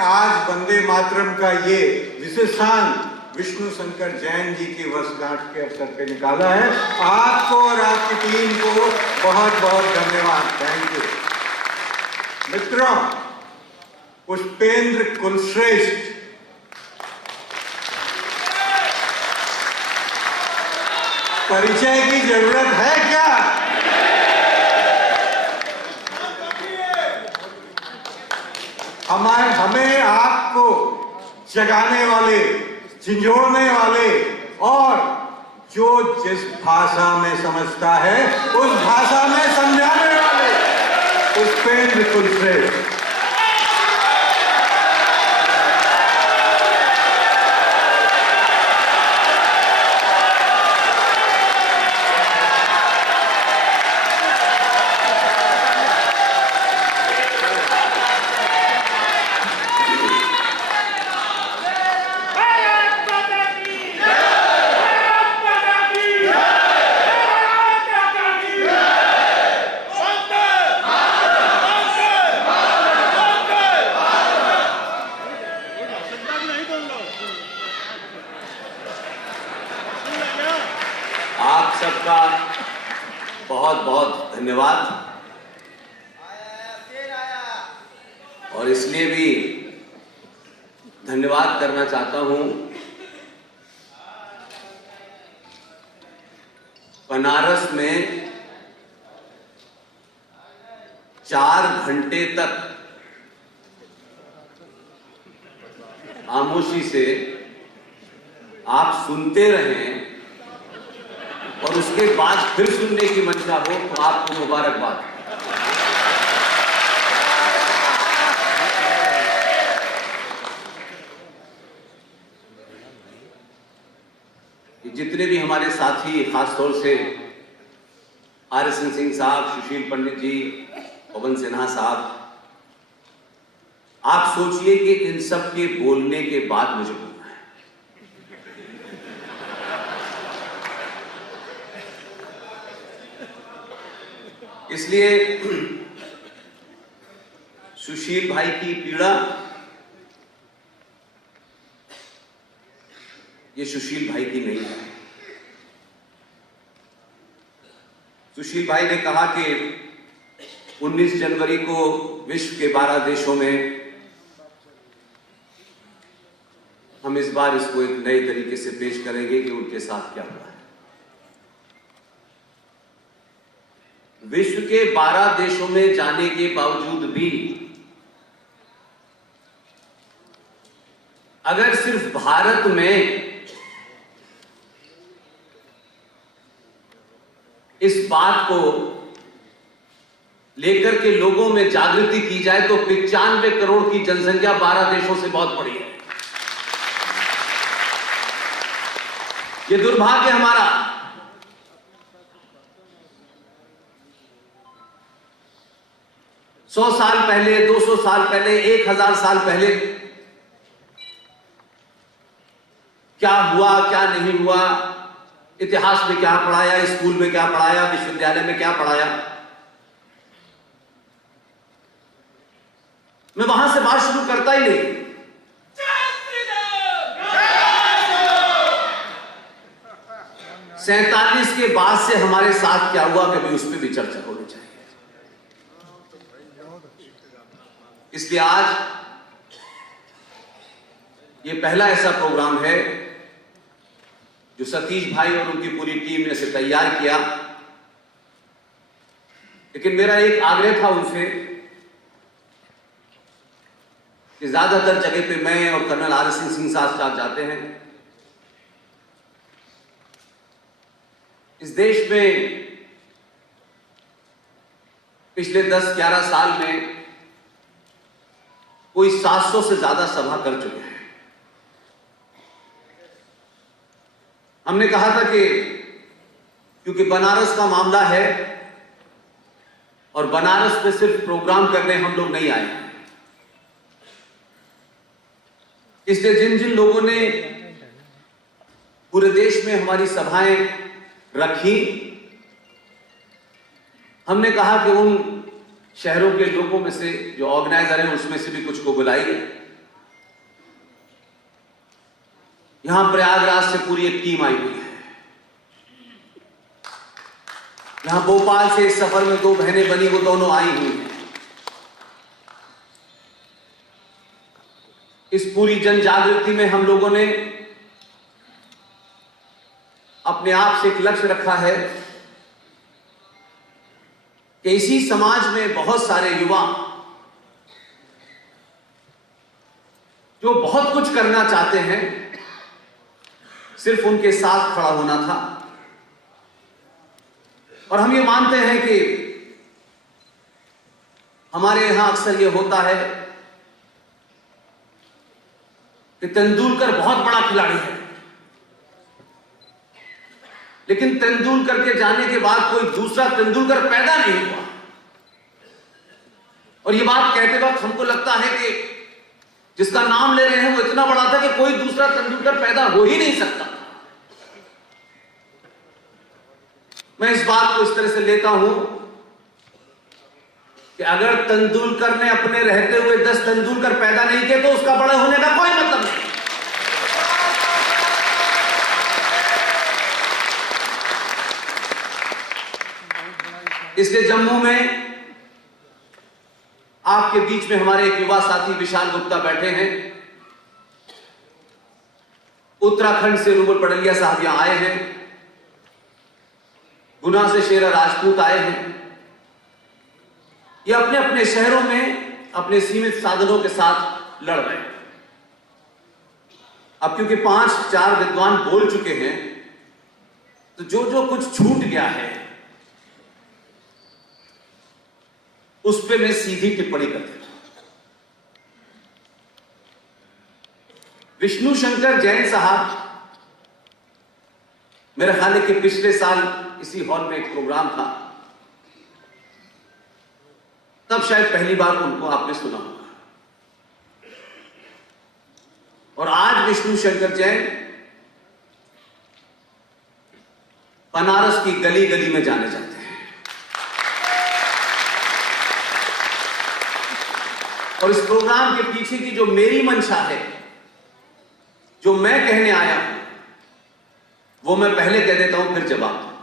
आज वंदे मातरम का ये विशेषांक विष्णु शंकर जैन जी की वर्षगांठ के अवसर पे निकाला है। आपको और आपकी टीम को बहुत बहुत धन्यवाद। Thank you. मित्रों, पुष्पेंद्र कुलश्रेष्ठ परिचय की जरूरत है क्या? हमें आपको जगाने वाले, झिंझोड़ने वाले और जो जिस भाषा में समझता है उस भाषा में समझाने वाले पुष्पेंद्र कुलश्रेष्ठ। आप सबका बहुत बहुत धन्यवाद। और इसलिए भी धन्यवाद करना चाहता हूं, बनारस में 4 घंटे तक खामोशी से आप सुनते रहें और उसके बाद फिर सुनने की मंशा हो तो आपको मुबारकबाद। जितने भी हमारे साथी, खासतौर से RSN सिंह साहब, सुशील पंडित जी, पवन सिन्हा साहब, आप सोचिए कि इन सब के बोलने के बाद मुझे बोलना है। इसलिए सुशील भाई की पीड़ा ये सुशील भाई की नहीं है। सुशील भाई ने कहा कि 19 जनवरी को विश्व के 12 देशों में हम इस बार इसको एक नए तरीके से पेश करेंगे कि उनके साथ क्या हुआ है। विश्व के 12 देशों में जाने के बावजूद भी अगर सिर्फ भारत में इस बात को लेकर के लोगों में जागृति की जाए तो 95 करोड़ की जनसंख्या 12 देशों से बहुत बड़ी है। ये दुर्भाग्य हमारा। सौ साल पहले, 200 साल पहले, 1000 साल पहले क्या हुआ, क्या नहीं हुआ, इतिहास में क्या पढ़ाया, स्कूल में क्या पढ़ाया, विश्वविद्यालय में क्या पढ़ाया, मैं वहां से बात शुरू करता ही नहीं। सैंतालीस के बाद से हमारे साथ क्या हुआ, कभी उस पर भी चर्चा होनी चाहिए। इसलिए आज ये पहला ऐसा प्रोग्राम है जो सतीश भाई और उनकी पूरी टीम ने इसे तैयार किया। लेकिन मेरा एक आग्रह था उनसे कि ज्यादातर जगह पे मैं और कर्नल RSN सिंह साथ जाते हैं। इस देश में पिछले 10-11 साल में कोई 700 से ज्यादा सभा कर चुके हैं। हमने कहा था कि क्योंकि बनारस का मामला है और बनारस में सिर्फ प्रोग्राम करने हम लोग नहीं आए, इसलिए जिन जिन लोगों ने पूरे देश में हमारी सभाएं रखी, हमने कहा कि उन शहरों के लोगों में से जो ऑर्गेनाइजर हैं उसमें से भी कुछ को बुलाइए यहां प्रयागराज से पूरी एक टीम आई हुई है। यहां भोपाल से इस सफर में 2 बहनें बनी, वो दोनों आई हुई हैं। इस पूरी जन जागृति में हम लोगों ने अपने आप से एक लक्ष्य रखा है कि इसी समाज में बहुत सारे युवा जो बहुत कुछ करना चाहते हैं, सिर्फ उनके साथ खड़ा होना था। और हम ये मानते हैं कि हमारे यहां अक्सर ये होता है कि तेंदुलकर बहुत बड़ा खिलाड़ी है, लेकिन तेंदुलकर के जाने के बाद कोई दूसरा तेंदुलकर पैदा नहीं हुआ। और ये बात कहते वक्त हमको लगता है कि जिसका नाम ले रहे हैं वो इतना बड़ा था कि कोई दूसरा तेंदुलकर पैदा हो ही नहीं सकता। मैं इस बात को इस तरह से लेता हूं कि अगर तेंदुलकर ने अपने रहते हुए 10 तेंदुलकर पैदा नहीं किए तो उसका बड़े होने का कोई मतलब नहीं। इसलिए जम्मू में आपके बीच में हमारे एक युवा साथी विशाल गुप्ता बैठे हैं। उत्तराखंड से रूबल पडलिया साहब यहां आए हैं। गुना से शेरा राजपूत आए हैं। ये अपने अपने शहरों में अपने सीमित साधनों के साथ लड़ रहे हैं। अब क्योंकि 5-4 विद्वान बोल चुके हैं, तो जो जो कुछ छूट गया है उस पे मैं सीधी टिप्पणी कर देता हूं। विष्णु शंकर जैन साहब, मेरे ख्याल है कि पिछले साल इसी हॉल में एक प्रोग्राम था, तब शायद पहली बार उनको आपने सुना होगा। और आज विष्णु शंकर जैन बनारस की गली गली में जाने जाते हैं। और इस प्रोग्राम के पीछे की जो मेरी मंशा है, जो मैं कहने आया हूं, वो मैं पहले कह देता हूं, फिर जवाब दूंगा।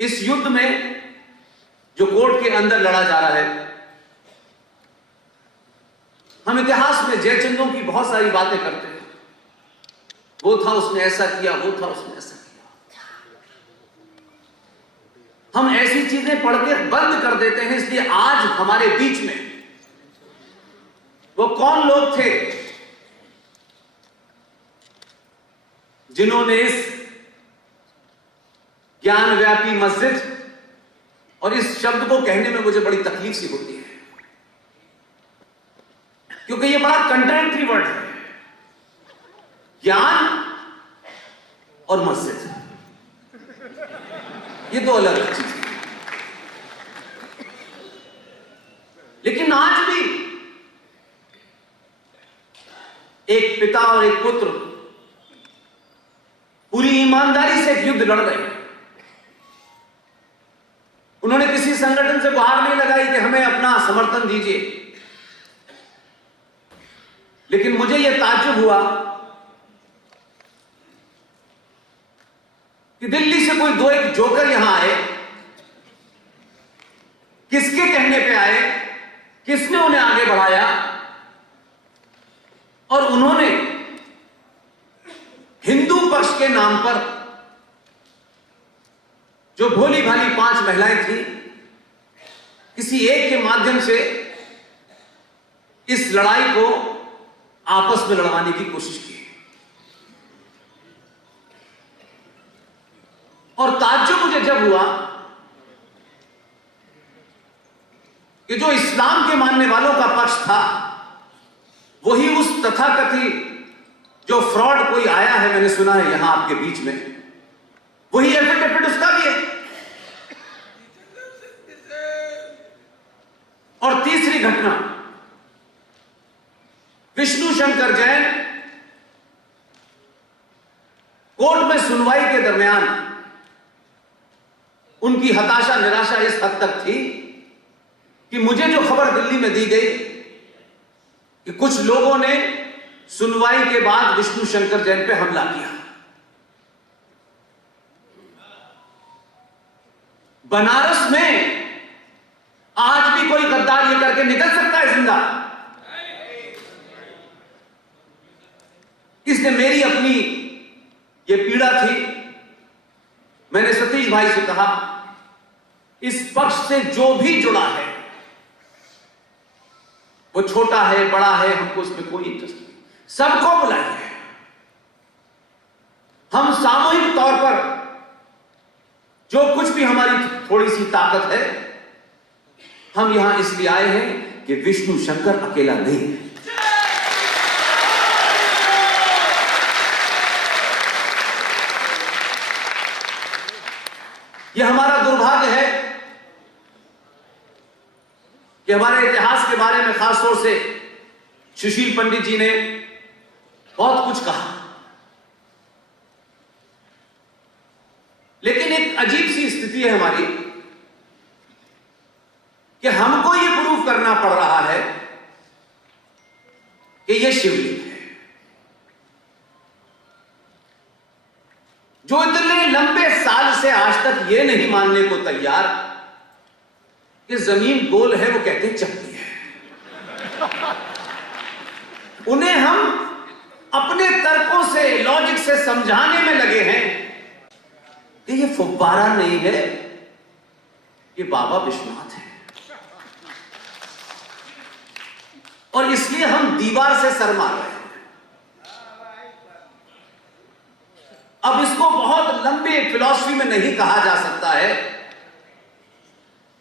इस युद्ध में जो कोर्ट के अंदर लड़ा जा रहा है, हम इतिहास में जयचंदों की बहुत सारी बातें करते हैं। वो था, उसने ऐसा किया, वो था, उसने ऐसा किया। हम ऐसी चीजें पढ़ के बंद कर देते हैं। इसलिए आज हमारे बीच में वो कौन लोग थे जिन्होंने इस ज्ञानव्यापी मस्जिद, और इस शब्द को कहने में मुझे बड़ी तकलीफ सी होती है क्योंकि ये बड़ा कंट्राडिक्टरी वर्ड है, ज्ञान और मस्जिद, ये 2 अलग अलग चीजें हैं। लेकिन आज भी एक पिता और एक पुत्र पूरी ईमानदारी से एक युद्ध लड़ रहे हैं। उन्होंने किसी संगठन से गुहार नहीं लगाई कि हमें अपना समर्थन दीजिए। लेकिन मुझे यह ताज्जुब हुआ कि दिल्ली से कोई 2-1 जोकर यहां आए, किसके कहने पे आए, किसने उन्हें आगे बढ़ाया, और उन्होंने हिंदू पक्ष के नाम पर जो भोली भाली 5 महिलाएं थी, किसी एक के माध्यम से इस लड़ाई को आपस में लड़वाने की कोशिश की। और ताज्जुब मुझे जब हुआ कि जो इस्लाम के मानने वालों का पक्ष था, वही उस तथाकथित जो फ्रॉड कोई आया है, मैंने सुना है यहां आपके बीच में, वही एफिडेविट उसका भी है। और तीसरी घटना, विष्णु शंकर जैन कोर्ट में सुनवाई के दरमियान उनकी हताशा निराशा इस हद तक थी कि मुझे जो खबर दिल्ली में दी गई कि कुछ लोगों ने सुनवाई के बाद विष्णु शंकर जैन पे हमला किया। बनारस में आज भी कोई गद्दार ये करके निकल सकता है जिंदा? इसलिए मेरी अपनी ये पीड़ा थी। मैंने सतीश भाई से कहा, इस पक्ष से जो भी जुड़ा है, वो छोटा है बड़ा है, हमको इसमें कोई इंटरेस्ट नहीं, सबको बुलाइए। हम सामूहिक तौर पर जो कुछ भी हमारी थोड़ी सी ताकत है, हम यहां इसलिए आए हैं कि विष्णु शंकर अकेला नहीं है। यह हमारा दुर्भाग्य है कि हमारे इतिहास के बारे में खासतौर से सुशील पंडित जी ने बहुत कुछ कहा, लेकिन एक अजीब सी स्थिति है हमारी कि हमको यह प्रूव करना पड़ रहा है कि यह शिवलिंग है। जो इतने लंबे साल से आज तक यह नहीं मानने को तैयार कि जमीन गोल है, वो कहते हैं चपटी है। उन्हें हम अपने तर्कों से, लॉजिक से समझाने में लगे हैं कि ये फुब्बारा नहीं है, ये बाबा विश्वनाथ है। और इसलिए हम दीवार से सर मार रहे हैं। अब इसको बहुत लंबे फिलॉसफी में नहीं कहा जा सकता है।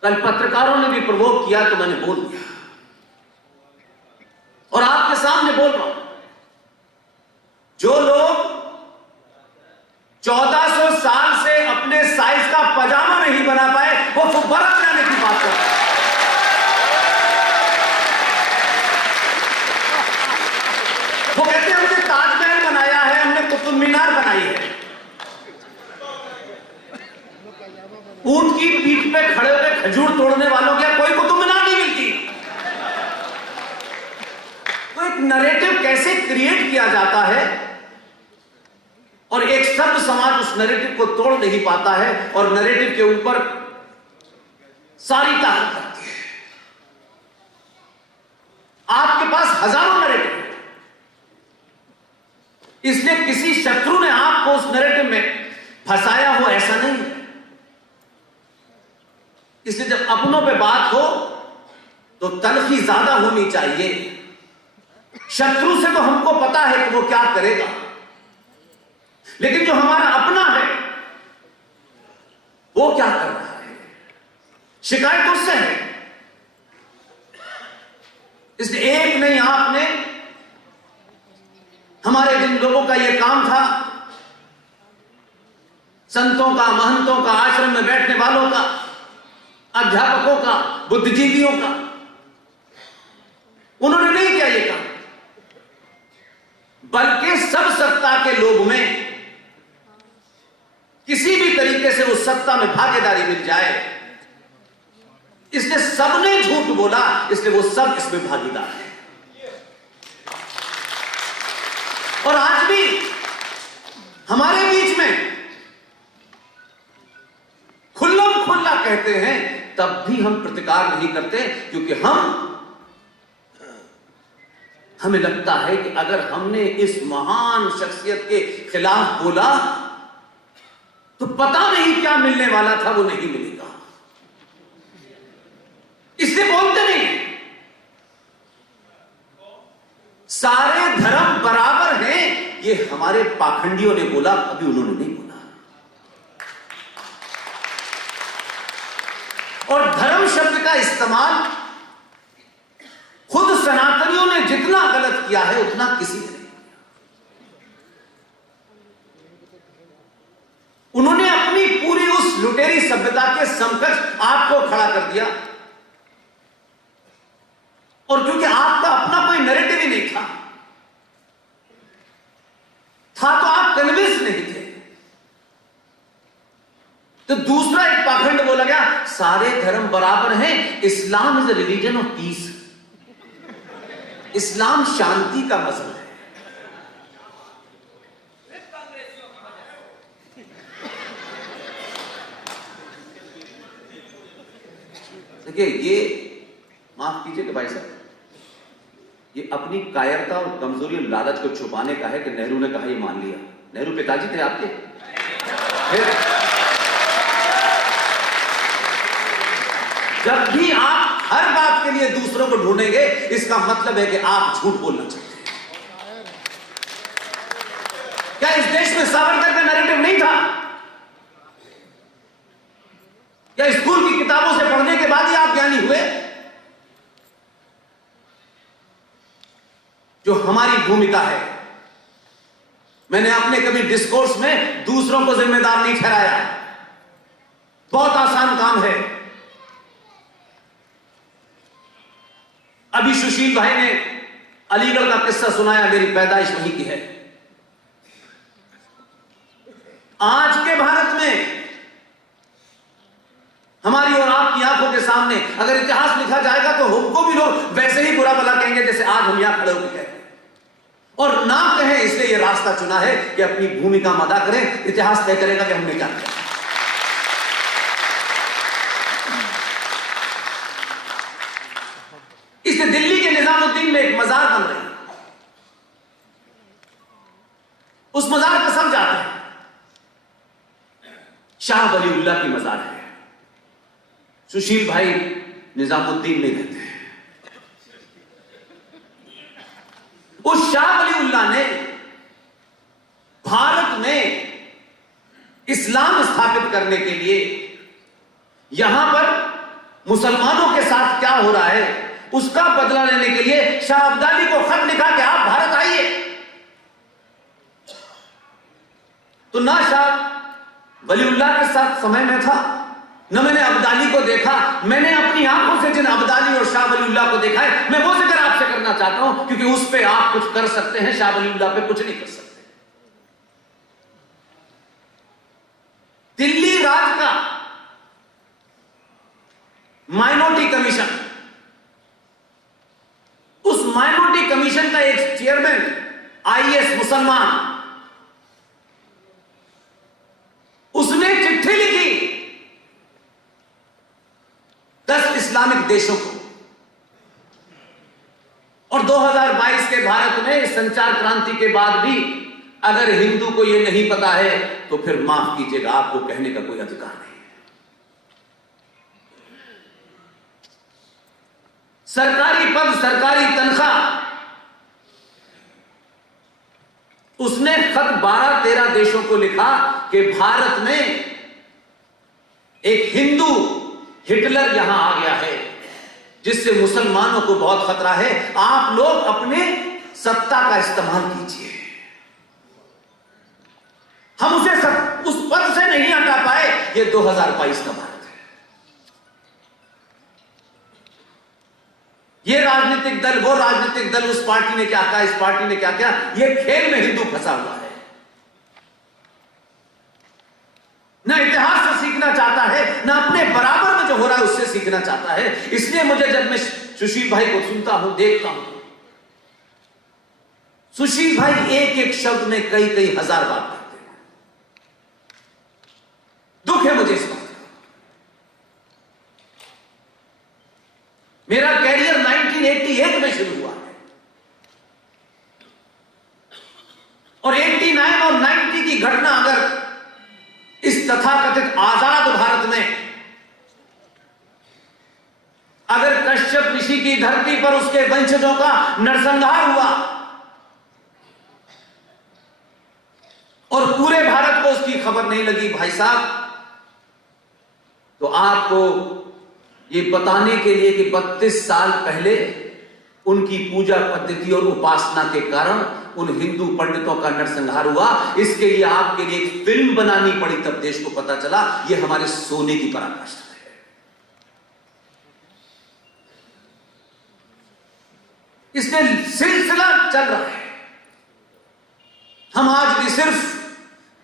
कल पत्रकारों ने भी प्रवोक किया तो मैंने बोल दिया, और आपके सामने बोल रहा हूं। जो लोग 1400 साल से अपने साइज का पजामा नहीं बना पाए, वो फुब्बारा बनाने की बात कर रहे हैं। वो कहते हैं हमने ताजमहल बनाया है, हमने कुतुब मीनार बनाई है। ऊंट की पीठ पे खड़े होकर खजूर तोड़ने वालों के कोई कुतुब मीनार नहीं मिलती। तो एक नैरेटिव कैसे क्रिएट किया जाता है, और एक शब्द समाज उस नैरेटिव को तोड़ नहीं पाता है, और नैरेटिव के ऊपर सारी ताकत रखती है। आपके पास हजारों नैरेटिव, इसलिए किसी शत्रु ने आपको उस नैरेटिव में फंसाया हो ऐसा नहीं है। इसलिए जब अपनों पे बात हो तो तलखी ज्यादा होनी चाहिए। शत्रु से तो हमको पता है कि वो क्या करेगा, लेकिन जो हमारा अपना है वो क्या कर रहा है, शिकायत उससे है। इसलिए एक नहीं आपने, हमारे जिन लोगों का यह काम था, संतों का, महंतों का, आश्रम में बैठने वालों का, अध्यापकों का, बुद्धिजीवियों का, उन्होंने नहीं किया ये काम, बल्कि सब सत्ता के लोभ में किसी भी तरीके से उस सत्ता में भागीदारी मिल जाए, इसलिए सबने झूठ बोला, इसलिए वो सब इसमें भागीदार है। और आज भी हमारे बीच में खुल्लम खुल्ला कहते हैं, तब भी हम प्रतिकार नहीं करते, क्योंकि हमें लगता है कि अगर हमने इस महान शख्सियत के खिलाफ बोला तो पता नहीं क्या मिलने वाला था, वो नहीं मिलेगा, इसलिए बोलते नहीं। सारे धर्म बराबर हैं, ये हमारे पाखंडियों ने बोला, अभी उन्होंने नहीं बोला। और धर्म शब्द का इस्तेमाल खुद सनातनियों ने जितना गलत किया है, उतना किसी ने नहीं किया। उन्होंने अपनी पूरी उस लुटेरी सभ्यता के समकक्ष आपको खड़ा कर दिया, और क्योंकि आपका अपना कोई नैरेटिव ही नहीं था तो आप कन्विंस नहीं थे, तो दूसरा एक पाखंड बोला गया, सारे धर्म बराबर हैं, Islam is a religion of peace. इस्लाम शांति का मजहब है। देखिए, ये माफ कीजिएगा भाई साहब, ये अपनी कायरता और कमजोरी और लालच को छुपाने का है कि नेहरू ने कहा, ये मान लिया। नेहरू पिताजी थे आपके। फिर जब भी आप हर बात के लिए दूसरों को ढूंढेंगे, इसका मतलब है कि आप झूठ बोलना चाहते हैं। क्या इस देश में सावरकर का नैरेटिव नहीं था? क्या स्कूल की किताबों से पढ़ने के बाद ही आप ज्ञानी हुए? जो हमारी भूमिका है, मैंने अपने कभी डिस्कोर्स में दूसरों को जिम्मेदार नहीं ठहराया। बहुत आसान काम है। अभी सुशील भाई ने अलीगढ़ का किस्सा सुनाया, मेरी पैदाइश वहीं की है। आज के भारत में हमारी और आपकी आंखों के सामने अगर इतिहास लिखा जाएगा तो हमको भी लोग वैसे ही बुरा भला कहेंगे जैसे आज हम यहां खड़े होकर कहते हैं। और ना कहें, इसलिए यह रास्ता चुना है कि अपनी भूमिका अदा करें। इतिहास तय करेगा कि हमने क्या किया। इसलिए दिल्ली के निजामुद्दीन में एक मजार बन रही है। उस मजार पर सब जाते हैं। शाह वलीउल्लाह की मजार है। सुशील भाई निजामुद्दीन में रहते हैं। उस शाह वलीउल्लाह ने भारत में इस्लाम स्थापित करने के लिए यहां पर मुसलमानों के साथ क्या हो रहा है उसका बदला लेने के लिए शाह अब्दाली को खत लिखा कि आप भारत आइए। तो ना शाह वलीउल्लाह के साथ समय में था, न मैंने अब्दाली को देखा। मैंने अपनी आंखों से जिन अब्दाली और शाह वलीउल्लाह को देखा है, मैं वो जिक्र आपसे करना चाहता हूं, क्योंकि उस पे आप कुछ कर सकते हैं, शाह वलीउल्लाह पे कुछ नहीं कर सकते। दिल्ली राज्य का माइनॉरिटी कमीशन, उस माइनॉरिटी कमीशन का एक चेयरमैन आईएएस मुसलमान, उसने चिट्ठी लिखी 10 इस्लामिक देशों को। और 2022 के भारत में संचार क्रांति के बाद भी अगर हिंदू को यह नहीं पता है तो फिर माफ कीजिएगा, आपको कहने का कोई अधिकार नहीं है। सरकारी पद, सरकारी तनख्वाह, उसने खत 12-13 देशों को लिखा कि भारत में एक हिंदू हिटलर यहां आ गया है जिससे मुसलमानों को बहुत खतरा है। आप लोग अपने सत्ता का इस्तेमाल कीजिए। हम उसे उस पद से नहीं हटा पाए। यह 2022 का भारत है। यह राजनीतिक दल, वो राजनीतिक दल, उस पार्टी ने क्या कहा, इस पार्टी ने क्या किया, यह खेल में हिंदू फंसा हुआ है। ना इतिहास से सीखना चाहता है, ना अपने बराबर में जो हो रहा है उससे सीखना चाहता है। इसलिए मुझे जब मैं सुशील भाई को सुनता हूं, देखता हूं, सुशील भाई एक एक शब्द में कई कई हजार बात करते हैं। दुख है मुझे इस बात का। मेरा कैरियर 1988 में शुरू हुआ है और 89 और 90 की घटना अगर इस तथाकथित आजाद भारत में अगर कश्यप ऋषि की धरती पर उसके वंशजों का नरसंहार हुआ और पूरे भारत को उसकी खबर नहीं लगी भाई साहब, तो आपको ये बताने के लिए कि 32 साल पहले उनकी पूजा पद्धति और उपासना के कारण उन हिंदू पंडितों का नरसंहार हुआ, इसके लिए आपके लिए एक फिल्म बनानी पड़ी, तब देश को पता चला ये हमारे सोने की पराकाष्ठा है। इसमें सिलसिला चल रहा है। हम आज भी सिर्फ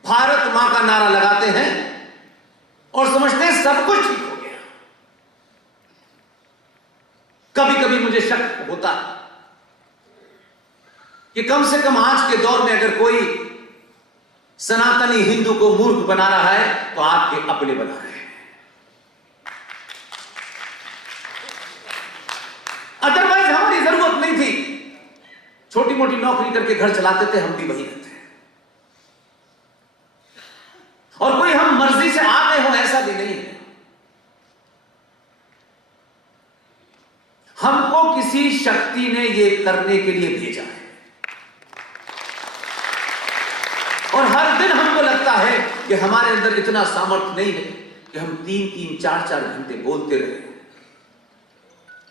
भारत मां का नारा लगाते हैं और समझते हैं सब कुछ ठीक हो गया। कभी कभी मुझे शक होता है कि कम से कम आज के दौर में अगर कोई सनातनी हिंदू को मूर्ख बना रहा है तो आपके अपने बना रहे हैं। अदरवाइज हमारी जरूरत नहीं थी, छोटी मोटी नौकरी करके घर चलाते थे, हम भी वही रहते हैं। और कोई हम मर्जी से आ गए हो ऐसा भी नहीं है। हमको किसी शक्ति ने यह करने के लिए भेजा है। और हर दिन हमको लगता है कि हमारे अंदर इतना सामर्थ्य नहीं है कि हम 3-3, 4-4 घंटे बोलते रहे,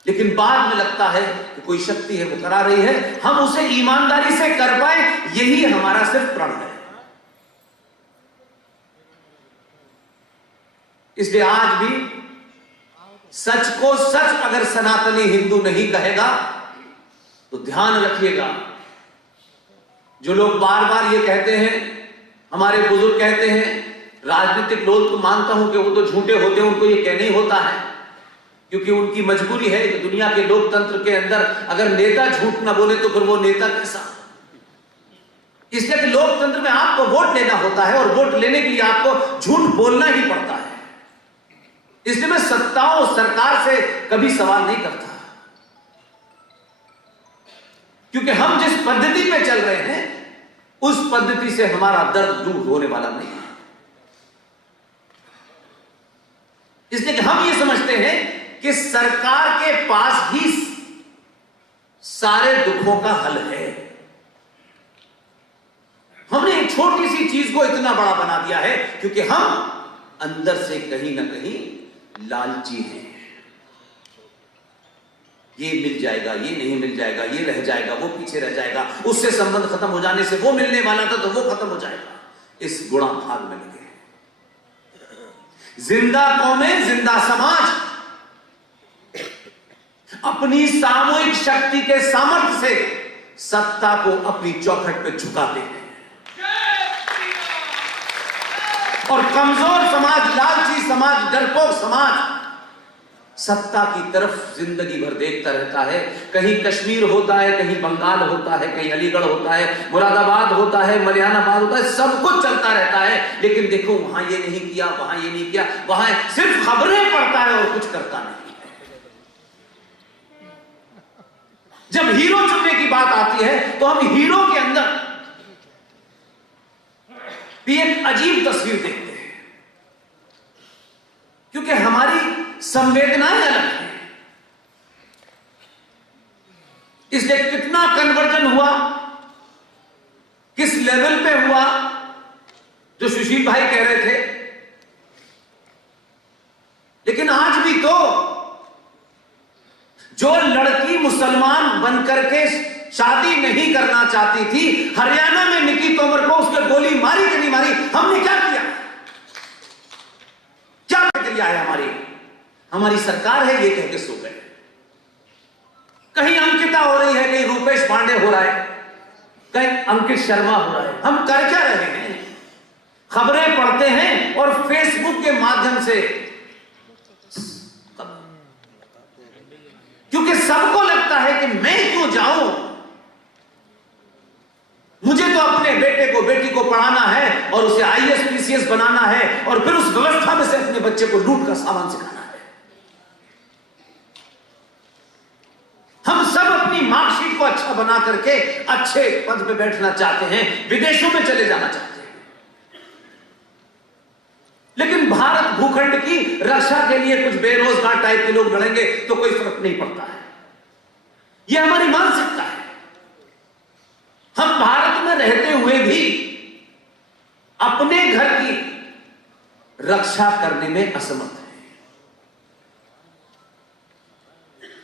लेकिन बाद में लगता है कि कोई शक्ति है वो करा रही है, हम उसे ईमानदारी से कर पाए, यही हमारा सिर्फ प्रण है। इसलिए आज भी सच को सच अगर सनातनी हिंदू नहीं कहेगा तो ध्यान रखिएगा, जो लोग बार बार ये कहते हैं, हमारे बुजुर्ग कहते हैं, राजनीतिक लोग तो मानता हूं कि वो तो झूठे होते हैं, उनको ये कहना ही होता है क्योंकि उनकी मजबूरी है कि दुनिया के लोकतंत्र के अंदर अगर नेता झूठ ना बोले तो फिर वो नेता कैसा। इसलिए कि लोकतंत्र में आपको वोट लेना होता है और वोट लेने के लिए आपको झूठ बोलना ही पड़ता है। इसलिए मैं सत्ताओं सरकार से कभी सवाल नहीं करता, क्योंकि हम जिस पद्धति पे चल रहे हैं उस पद्धति से हमारा दर्द दूर होने वाला नहीं है। इसलिए कि हम ये समझते हैं कि सरकार के पास ही सारे दुखों का हल है। हमने एक छोटी सी चीज को इतना बड़ा बना दिया है क्योंकि हम अंदर से कहीं ना कहीं लालची हैं। ये मिल जाएगा, ये नहीं मिल जाएगा, ये रह जाएगा, वो पीछे रह जाएगा, उससे संबंध खत्म हो जाने से वो मिलने वाला था तो वो खत्म हो जाएगा। इस गुणा भाग में लगे। जिंदा कौमें, जिंदा समाज अपनी सामूहिक शक्ति के सामर्थ्य से सत्ता को अपनी चौखट पे झुकाते हैं और कमजोर समाज, लालची समाज, डरपोक समाज सत्ता की तरफ जिंदगी भर देखता रहता है। कहीं कश्मीर होता है, कहीं बंगाल होता है, कहीं अलीगढ़ होता है, मुरादाबाद होता है, मलियानाबाद होता है, सब कुछ चलता रहता है। लेकिन देखो वहां ये नहीं किया, वहां ये नहीं किया, वहां सिर्फ खबरें पढ़ता है और कुछ करता नहीं। जब हीरो चुनने की बात आती है तो हम हीरो के अंदर भी एक अजीब तस्वीर देखते हैं, क्योंकि हमारी संवेदनाएं अलग हैं। इसलिए कितना कन्वर्जन हुआ, किस लेवल पे हुआ, जो सुशील भाई कह रहे थे। लेकिन आज भी तो जो लड़की मुसलमान बनकर के शादी नहीं करना चाहती थी, हरियाणा में निकी तोमर को उसने गोली मारी कि नहीं मारी, हमने क्या किया? क्या प्रक्रिया है हमारी सरकार है ये कह के सो गए। कहीं अंकिता हो रही है, कहीं रूपेश पांडे हो रहा है, कहीं अंकित शर्मा हो रहा है। हम कर क्या रहे हैं? खबरें पढ़ते हैं और फेसबुक के माध्यम से, क्योंकि सबको लगता है कि मैं क्यों जाऊं, मुझे तो अपने बेटे को बेटी को पढ़ाना है और उसे आईएएस पीसीएस बनाना है और फिर उस व्यवस्था में से अपने बच्चे को लूट का सामान सिखाना है। हम सब अपनी मार्कशीट को अच्छा बना करके अच्छे पद पे बैठना चाहते हैं, विदेशों में चले जाना चाहते हैं। लेकिन भारत भूखंड की रक्षा के लिए कुछ बेरोजगार टाइप के लोग लड़ेंगे तो कोई फर्क नहीं पड़ता है। यह हमारी मानसिकता है। हम भारत में रहते हुए भी अपने घर की रक्षा करने में असमर्थ हैं,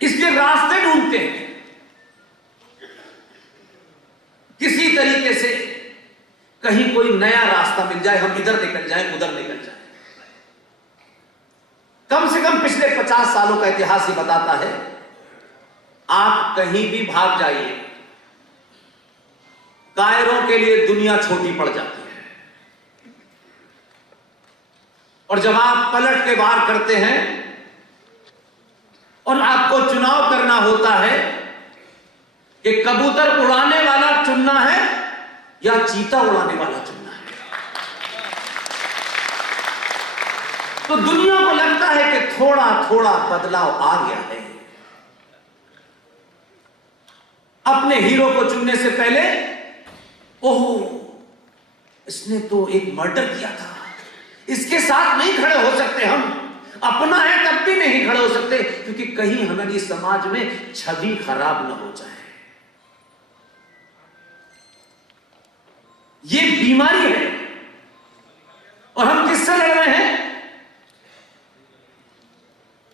इसलिए रास्ते ढूंढते हैं किसी तरीके से, कहीं कोई नया रास्ता मिल जाए, हम इधर निकल जाएं, उधर निकल जाएं। कम से कम पिछले 50 सालों का इतिहास ही बताता है, आप कहीं भी भाग जाइए, कायरों के लिए दुनिया छोटी पड़ जाती है। और जब आप पलट के वार करते हैं और आपको चुनाव करना होता है कि कबूतर उड़ाने वाला चुनना है या चीता उड़ाने वाला चुनना है। तो दुनिया को लगता है कि थोड़ा थोड़ा बदलाव आ गया है। अपने हीरो को चुनने से पहले ओह इसने तो एक मर्डर किया था, इसके साथ नहीं खड़े हो सकते, हम अपना है तब भी नहीं खड़े हो सकते, क्योंकि कहीं हमारी समाज में छवि खराब न हो जाए। ये बीमारी है। और हम किससे लड़ रहे हैं?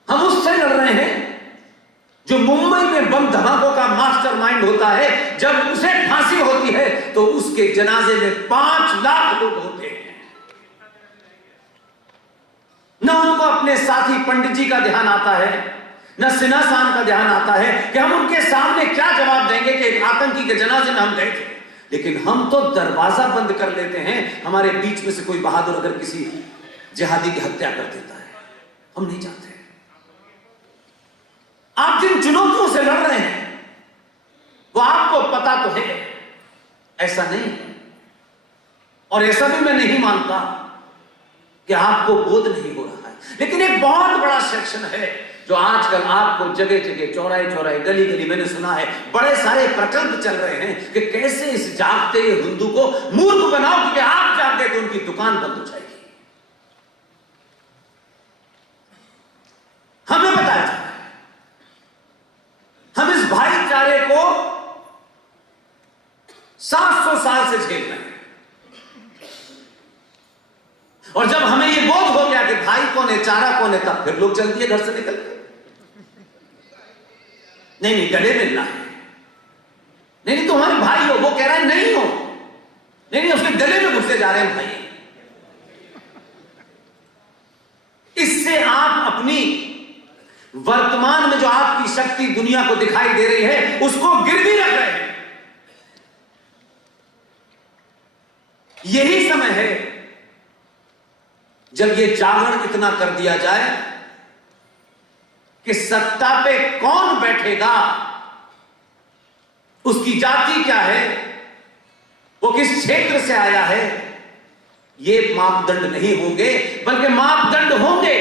हम उससे लड़ रहे हैं जो मुंबई में बम धमाकों का मास्टरमाइंड होता है। जब उसे फांसी होती है तो उसके जनाजे में 5 लाख लोग होते हैं। न उनको अपने साथी पंडित जी का ध्यान आता है, न सिन्हा साहब का ध्यान आता है कि हम उनके सामने क्या जवाब देंगे कि एक आतंकी के जनाजे में हम गए थे। लेकिन हम तो दरवाजा बंद कर लेते हैं। हमारे बीच में से कोई बहादुर अगर किसी जिहादी की हत्या कर देता है, हम नहीं चाहते। आप जिन चुनौतियों से लड़ रहे हैं वो आपको पता तो है, ऐसा नहीं है। और ऐसा भी मैं नहीं मानता कि आपको बोध नहीं हो रहा है। लेकिन एक बहुत बड़ा सेक्शन है जो आजकल आपको जगह जगह, चौराहे चौराहे, गली गली, मैंने सुना है बड़े सारे प्रकल्प चल रहे हैं कि कैसे इस जागते हिंदू को मूर्ख बनाओ, क्योंकि आप जाग गए तो उनकी दुकान बंद हो जाएगी। हमें बताया जाए हम इस भाईचारे को 700 साल से झेल रहे हैं। और जब हमें यह बोध हो गया कि भाई कौन है, चारा कौन है, तब फिर लोग चल दिए घर से निकल गए। नहीं गले मिलना है, नहीं तुम्हारे भाई हो, वो कह रहा है नहीं हो, नहीं उसके गले में घुसते जा रहे हैं भाई। इससे आप अपनी वर्तमान में जो आपकी शक्ति दुनिया को दिखाई दे रही है उसको गिरवी रख रहे हैं। यही समय है जब यह जागरण इतना कर दिया जाए कि सत्ता पे कौन बैठेगा, उसकी जाति क्या है, वो किस क्षेत्र से आया है, ये मापदंड नहीं होंगे, बल्कि मापदंड होंगे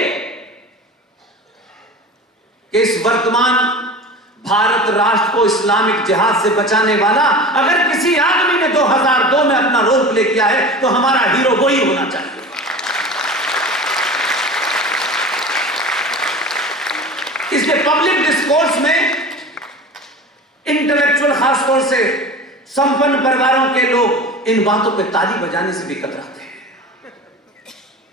कि इस वर्तमान भारत राष्ट्र को इस्लामिक जिहाद से बचाने वाला अगर किसी आदमी ने 2002 में अपना रोल प्ले किया है तो हमारा हीरो वही होना चाहिए। इसलिए पब्लिक डिस्कोर्स में इंटेलेक्चुअल खासतौर से संपन्न परिवारों के लोग इन बातों पे ताली बजाने से भी कतराते हैं।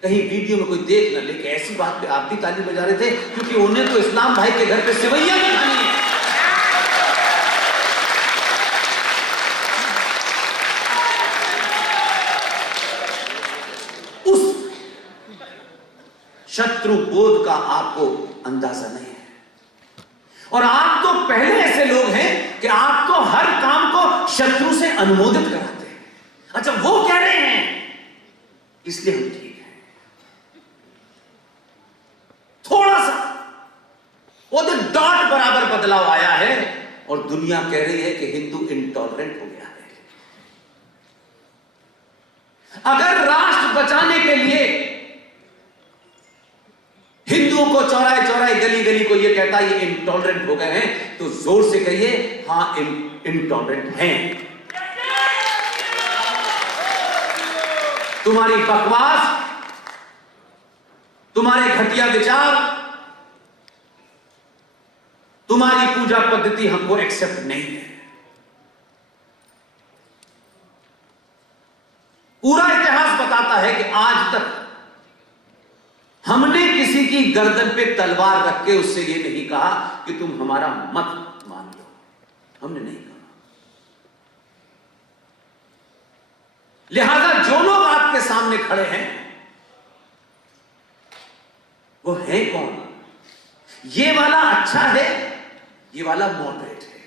कहीं वीडियो में कोई देख न ले कि ऐसी बात पे आप भी ताली बजा रहे थे, क्योंकि उन्हें तो इस्लाम भाई के घर पे सेवैयां भी खानी है। उस शत्रु बोध का आपको अंदाजा नहीं है। और आप तो पहले ऐसे लोग हैं कि आप तो हर काम को शत्रु से अनुमोदित कराते हैं। अच्छा वो कह रहे हैं इसलिए हम ठीक हैं। थोड़ा सा वो तो डॉट बराबर बदलाव आया है और दुनिया कह रही है कि हिंदू इंटॉलरेंट हो गया है। अगर राष्ट्र बचाने के लिए हिंदुओं को चौराहे चौराहे, गली गली को ये कहता है ये इंटॉलरेंट हो गए हैं, तो जोर से कहिए हां इंटॉलरेंट हैं। तुम्हारी बकवास, तुम्हारे घटिया विचार, तुम्हारी पूजा पद्धति हमको एक्सेप्ट नहीं है। पूरा इतिहास बताता है कि आज तक हमने किसी की गर्दन पे तलवार रख के उससे ये नहीं कहा कि तुम हमारा मत मान लो, हमने नहीं कहा। लिहाजा जो लोग आपके सामने खड़े हैं वो है कौन? ये वाला अच्छा है, ये वाला मॉडरेट है,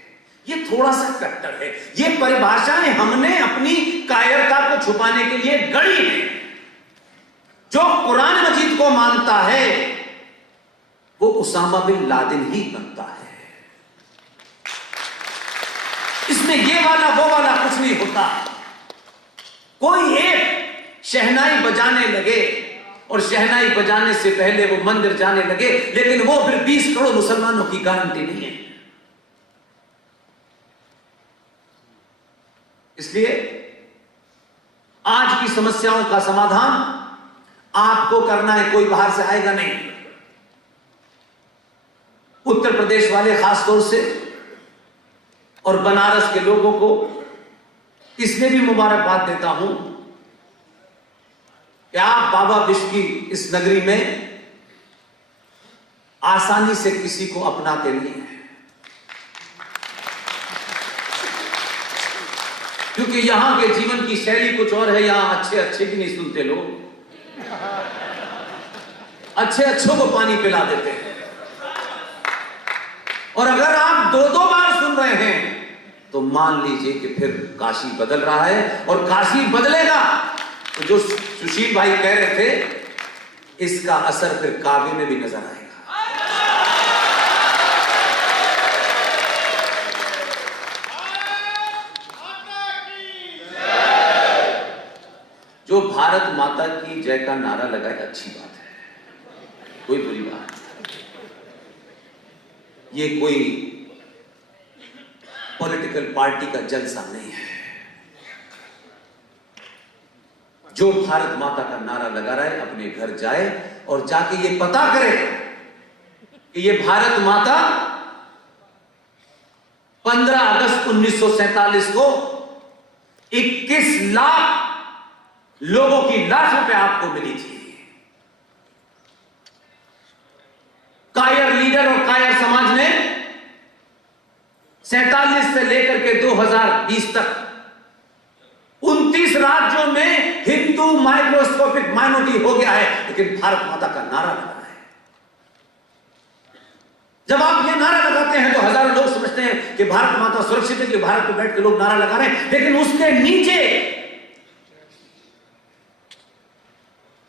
ये थोड़ा सा कट्टर है। ये परिभाषाएं हमने अपनी कायरता को छुपाने के लिए गढ़ी है। जो कुरान मजीद को मानता है वो उसामा बिन लादेन ही बनता है। इसमें ये वाला वो वाला कुछ नहीं होता। कोई एक शहनाई बजाने लगे और शहनाई बजाने से पहले वो मंदिर जाने लगे, लेकिन वो फिर 20 करोड़ मुसलमानों की गारंटी नहीं है। इसलिए आज की समस्याओं का समाधान आपको करना है, कोई बाहर से आएगा नहीं। उत्तर प्रदेश वाले खास तौर से और बनारस के लोगों को इसलिए भी मुबारकबाद देता हूं कि आप बाबा विश्व की इस नगरी में आसानी से किसी को अपनाते नहीं हैं, क्योंकि यहां के जीवन की शैली कुछ और है। यहां अच्छे अच्छे की नहीं सुनते लोग, अच्छे अच्छों को पानी पिला देते हैं। और अगर आप 2-2 बार सुन रहे हैं तो मान लीजिए कि फिर काशी बदल रहा है, और काशी बदलेगा तो जो सुशील भाई कह रहे थे, इसका असर फिर काबे में भी नजर आएगा। जो भारत माता की जय का नारा लगाए, अच्छी बात है, कोई बुरी बात नहीं। ये कोई पॉलिटिकल पार्टी का जलसा नहीं है। जो भारत माता का नारा लगा रहा है अपने घर जाए और जाके ये पता करे कि ये भारत माता 15 अगस्त 1947 को 21 लाख लोगों की लाशों पे आपको मिली थी। कायर लीडर और कायर समाज ने 47 से लेकर के 2020 तक 29 राज्यों में हिंदू माइक्रोस्कोपिक माइनॉरिटी हो गया है, लेकिन भारत माता का नारा लगा है। जब आप ये नारा लगाते हैं तो हजारों लोग समझते हैं कि भारत माता सुरक्षित है, कि भारत में बैठ के लोग नारा लगा रहे हैं, लेकिन उसके नीचे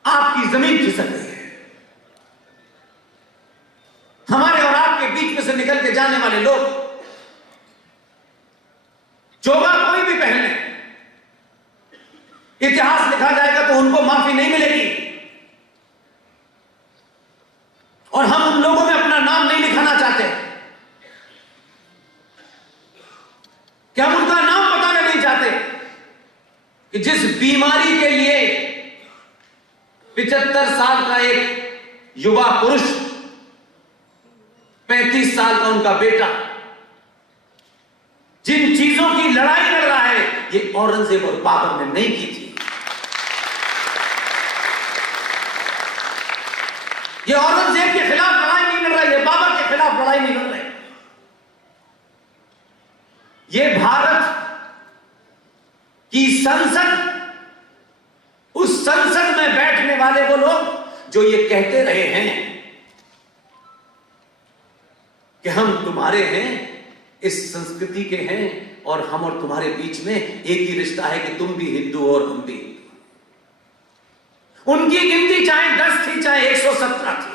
आपकी जमीन खिसक गई है। हमारे और आपके बीच में से निकल के जाने वाले लोग जोगा कोई भी पहन ले, इतिहास लिखा जाएगा तो उनको माफी नहीं मिलेगी। और हम उन लोगों में अपना नाम नहीं लिखाना चाहते कि हम उनका नाम बताना नहीं चाहते कि जिस बीमारी के लिए 75 साल का एक युवा पुरुष, 35 साल का उनका बेटा, जिन चीजों की लड़ाई लड़ रहा है, ये औरंगजेब और बाबर ने नहीं की थी। ये औरंगजेब के खिलाफ लड़ाई नहीं लड़ रहा है, ये बाबर के खिलाफ लड़ाई नहीं लड़ रहे। ये भारत की संसद, उस संसद में बैठने वाले वो लोग जो ये कहते रहे हैं कि हम तुम्हारे हैं, इस संस्कृति के हैं, और हम और तुम्हारे बीच में एक ही रिश्ता है कि तुम भी हिंदू और हम भी हिंदू। उनकी गिनती चाहे 10 थी चाहे 117 थी,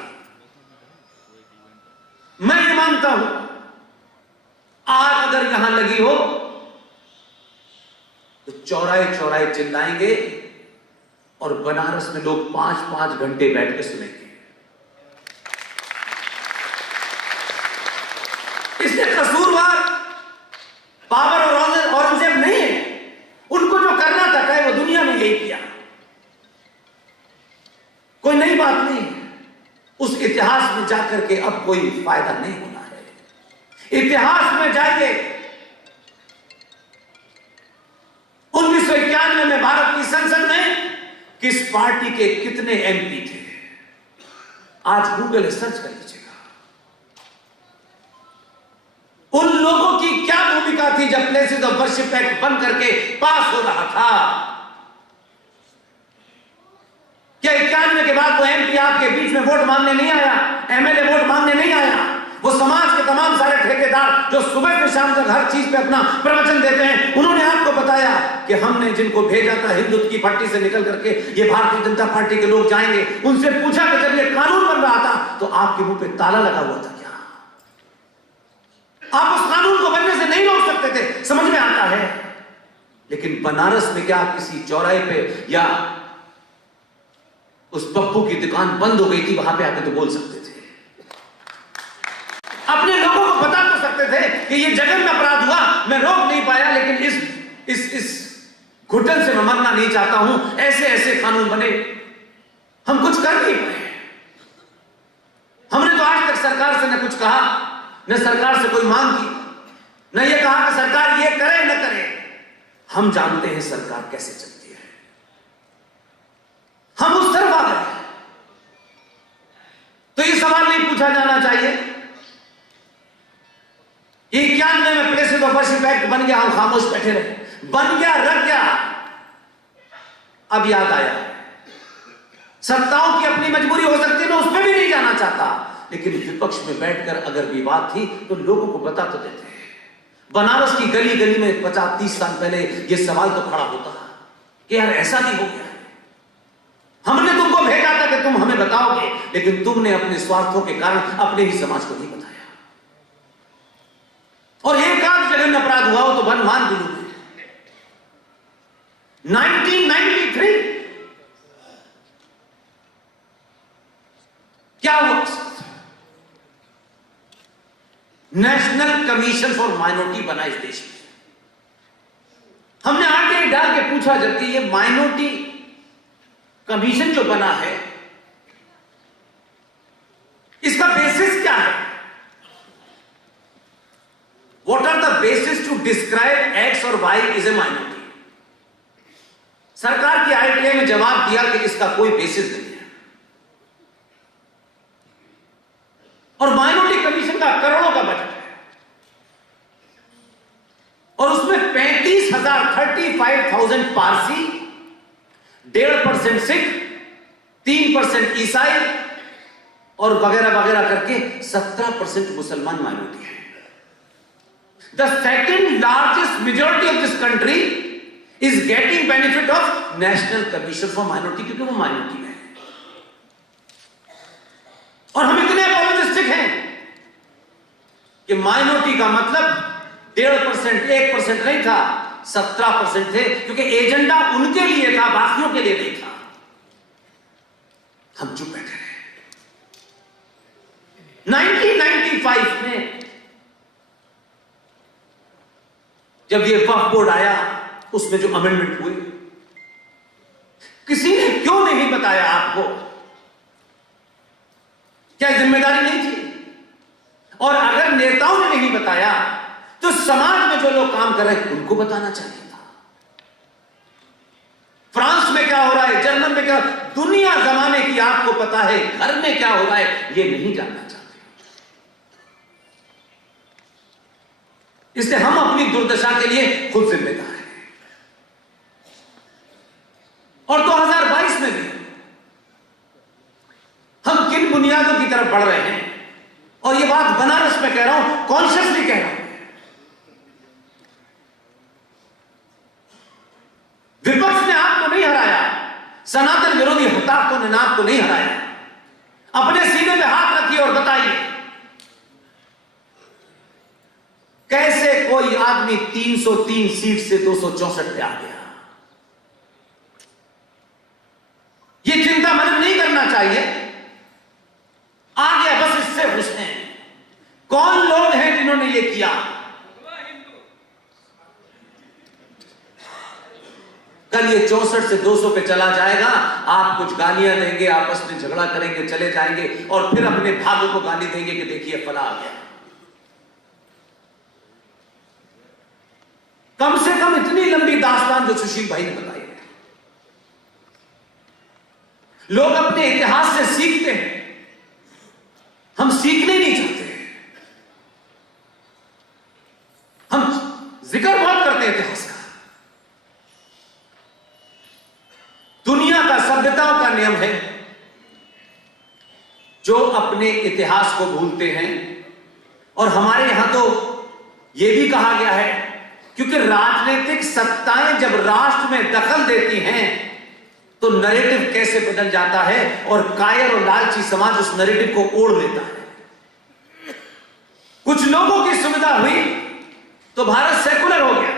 मैं ये मानता हूं आग अगर यहां लगी हो तो चौराहे चौराहे चिल्लाएंगे और बनारस में लोग 5-5 घंटे बैठ के सुनेंगे। इसलिए कसूरवार बाबर और औरंगजेब नहीं है। उनको जो करना था वो दुनिया में यही किया, कोई नई बात नहीं है। उस इतिहास में जाकर के अब कोई फायदा नहीं होना है। इतिहास में जाइए, 1991 में भारत की संसद में किस पार्टी के कितने एमपी थे, आज गूगल सर्च कर लीजिएगा। उन लोगों की क्या भूमिका थी जब प्लेसेस ऑफ वर्शिप एक्ट बन करके पास हो रहा था? क्या 91 के बाद वो एमपी आपके बीच में वोट मांगने नहीं आया, एमएलए वोट मांगने नहीं आया? वो समाज के तमाम सारे ठेकेदार जो सुबह से शाम तक हर चीज पे अपना प्रवचन देते हैं, उन्होंने आपको बताया कि हमने जिनको भेजा था हिंदुत्व की पट्टी से निकल करके ये भारतीय जनता पार्टी के लोग जाएंगे। उनसे पूछा कि जब ये कानून बन रहा था तो आपके मुंह पे ताला लगा हुआ था क्या? आप उस कानून को बनने से नहीं रोक सकते थे, समझ में आता है। लेकिन बनारस में क्या किसी चौराहे पे या उस पप्पू की दुकान बंद हो गई थी, वहां पे आके तो बोल सकते थे, अपने लोगों को बता तो सकते थे कि ये जघन्य अपराध हुआ, मैं रोक नहीं पाया, लेकिन इस घुटन से मैं मरना नहीं चाहता हूं, ऐसे ऐसे कानून बने, हम कुछ कर नहीं पाए। हमने तो आज तक सरकार से न कुछ कहा, न सरकार से कोई मांग की, न ये कहा कि सरकार ये करे न करे। हम जानते हैं सरकार कैसे चलती है, हम उस तरफ आ गए। तो ये सवाल नहीं पूछा जाना चाहिए 91 में प्लेसेस ऑफ वर्शिप एक्ट बन गया, हम खामोश बैठे रहे, बन गया, रख गया। अब याद आया, सत्ताओं की अपनी मजबूरी हो सकती है, मैं उसमें भी नहीं जाना चाहता, लेकिन विपक्ष में बैठकर अगर विवाद थी तो लोगों को बता तो देते हैं। बनारस की गली गली में 50-30 साल पहले यह सवाल तो खड़ा होता कि यार ऐसा नहीं हो गया, हमने तुमको भेजा था कि तुम हमें बताओगे, लेकिन तुमने अपने स्वार्थों के कारण अपने ही समाज को नहीं बताया। और एक आध जघन्य अपराध हुआ हो तो बन मान दिलू में 1993 क्या हुआ? नेशनल कमीशन फॉर माइनॉरिटी बना इस देश में। हमने आगे डाल के पूछा, जबकि ये माइनॉरिटी कमीशन जो बना है इसका बेसिस क्या है? What are the basis to describe X और वाई इज ए माइनॉरिटी? सरकार की आईटीआई में जवाब दिया कि इसका कोई बेसिस नहीं है। और माइनॉरिटी कमीशन का करोड़ों का बजट है और उसमें 35,000 पारसी, 1.5% सिख, 3% ईसाई और वगैरह वगैरह करके 17% मुसलमान माइनॉरिटी है। The second largest majority of this country is getting benefit of national commission for minority, क्योंकि वो माइनॉरिटी में है। और हम इतने अपोलोजिस्टिक हैं कि माइनॉरिटी का मतलब 1.5%, 1% नहीं था, 17% थे, क्योंकि एजेंडा उनके लिए था, बाकियों के लिए नहीं था। हम चुप बैठे रहे। 1995 में जब ये वक्फ बोर्ड आया, उसमें जो अमेंडमेंट हुए, किसी ने क्यों नहीं बताया आपको? क्या जिम्मेदारी नहीं थी? और अगर नेताओं ने नहीं बताया तो समाज में जो लोग काम कर रहे हैं उनको बताना चाहिए था। फ्रांस में क्या हो रहा है, जर्मन में क्या, दुनिया जमाने की आपको पता है, घर में क्या हो रहा है ये नहीं जानना चाहते। इसलिए हम अपनी दुर्दशा के लिए खुद जिम्मेदार हैं। और 2022 में भी हम किन बुनियादों की तरफ बढ़ रहे हैं, और ये बात बनारस में कह रहा हूं, कॉन्शियसली कह रहा हूं। विपक्ष ने आपको नहीं हराया, सनातन विरोधी हताशों ने आपको नहीं हराया। अपने सीने पे हाथ रखिए और बताइए कैसे कोई आदमी 303 सीट से 264 पे आ गया। ये चिंता मन नहीं करना चाहिए, आ गया बस, इससे खुश हैं। कौन लोग हैं जिन्होंने ये किया? कल ये 64 से 200 पे चला जाएगा, आप कुछ गालियां देंगे, आपस में झगड़ा करेंगे, चले जाएंगे और फिर अपने भाग्य को गाली देंगे कि देखिए फला आ गया। कम से कम इतनी लंबी दास्तान जो सुशील भाई ने बताई है, लोग अपने इतिहास से सीखते हैं, हम सीखने नहीं चाहते। हम जिक्र बहुत करते हैं इतिहास का। दुनिया का, सभ्यताओं का नियम है, जो अपने इतिहास को भूलते हैं। और हमारे यहां तो यह भी कहा गया है, क्योंकि राजनीतिक सत्ताएं जब राष्ट्र में दखल देती हैं तो नैरेटिव कैसे बदल जाता है और कायर और लालची समाज उस नैरेटिव को ओढ़ लेता है। कुछ लोगों की सुविधा हुई तो भारत सेकुलर हो गया,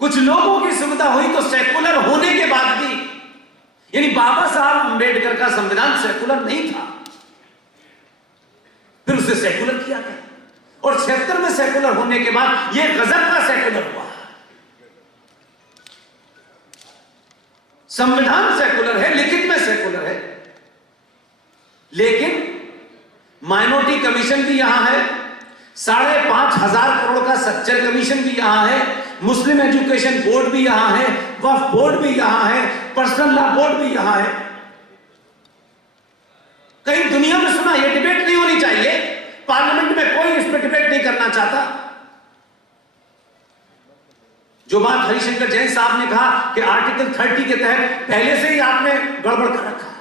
कुछ लोगों की सुविधा हुई तो सेकुलर होने के बाद भी, यानी बाबा साहब अंबेडकर का संविधान सेकुलर नहीं था, फिर उसे सेकुलर किया गया और 76 में सेकुलर होने के बाद यह गजब का सेकुलर हुआ। संविधान सेकुलर है, लिखित में सेकुलर है, लेकिन माइनॉरिटी कमीशन भी यहां है, 5,500 करोड़ का सच्चर कमीशन भी यहां है, मुस्लिम एजुकेशन बोर्ड भी यहां है, वक्फ बोर्ड भी यहां है, पर्सनल लॉ बोर्ड भी यहां है। कहीं दुनिया में सुना यह डिबेट नहीं होनी चाहिए, पार्लियामेंट में कोई इस पर डिबेट नहीं करना चाहता। जो बात हरिशंकर जैन साहब ने कहा कि आर्टिकल 30 के तहत पहले से ही आपने गड़बड़ कर रखा है,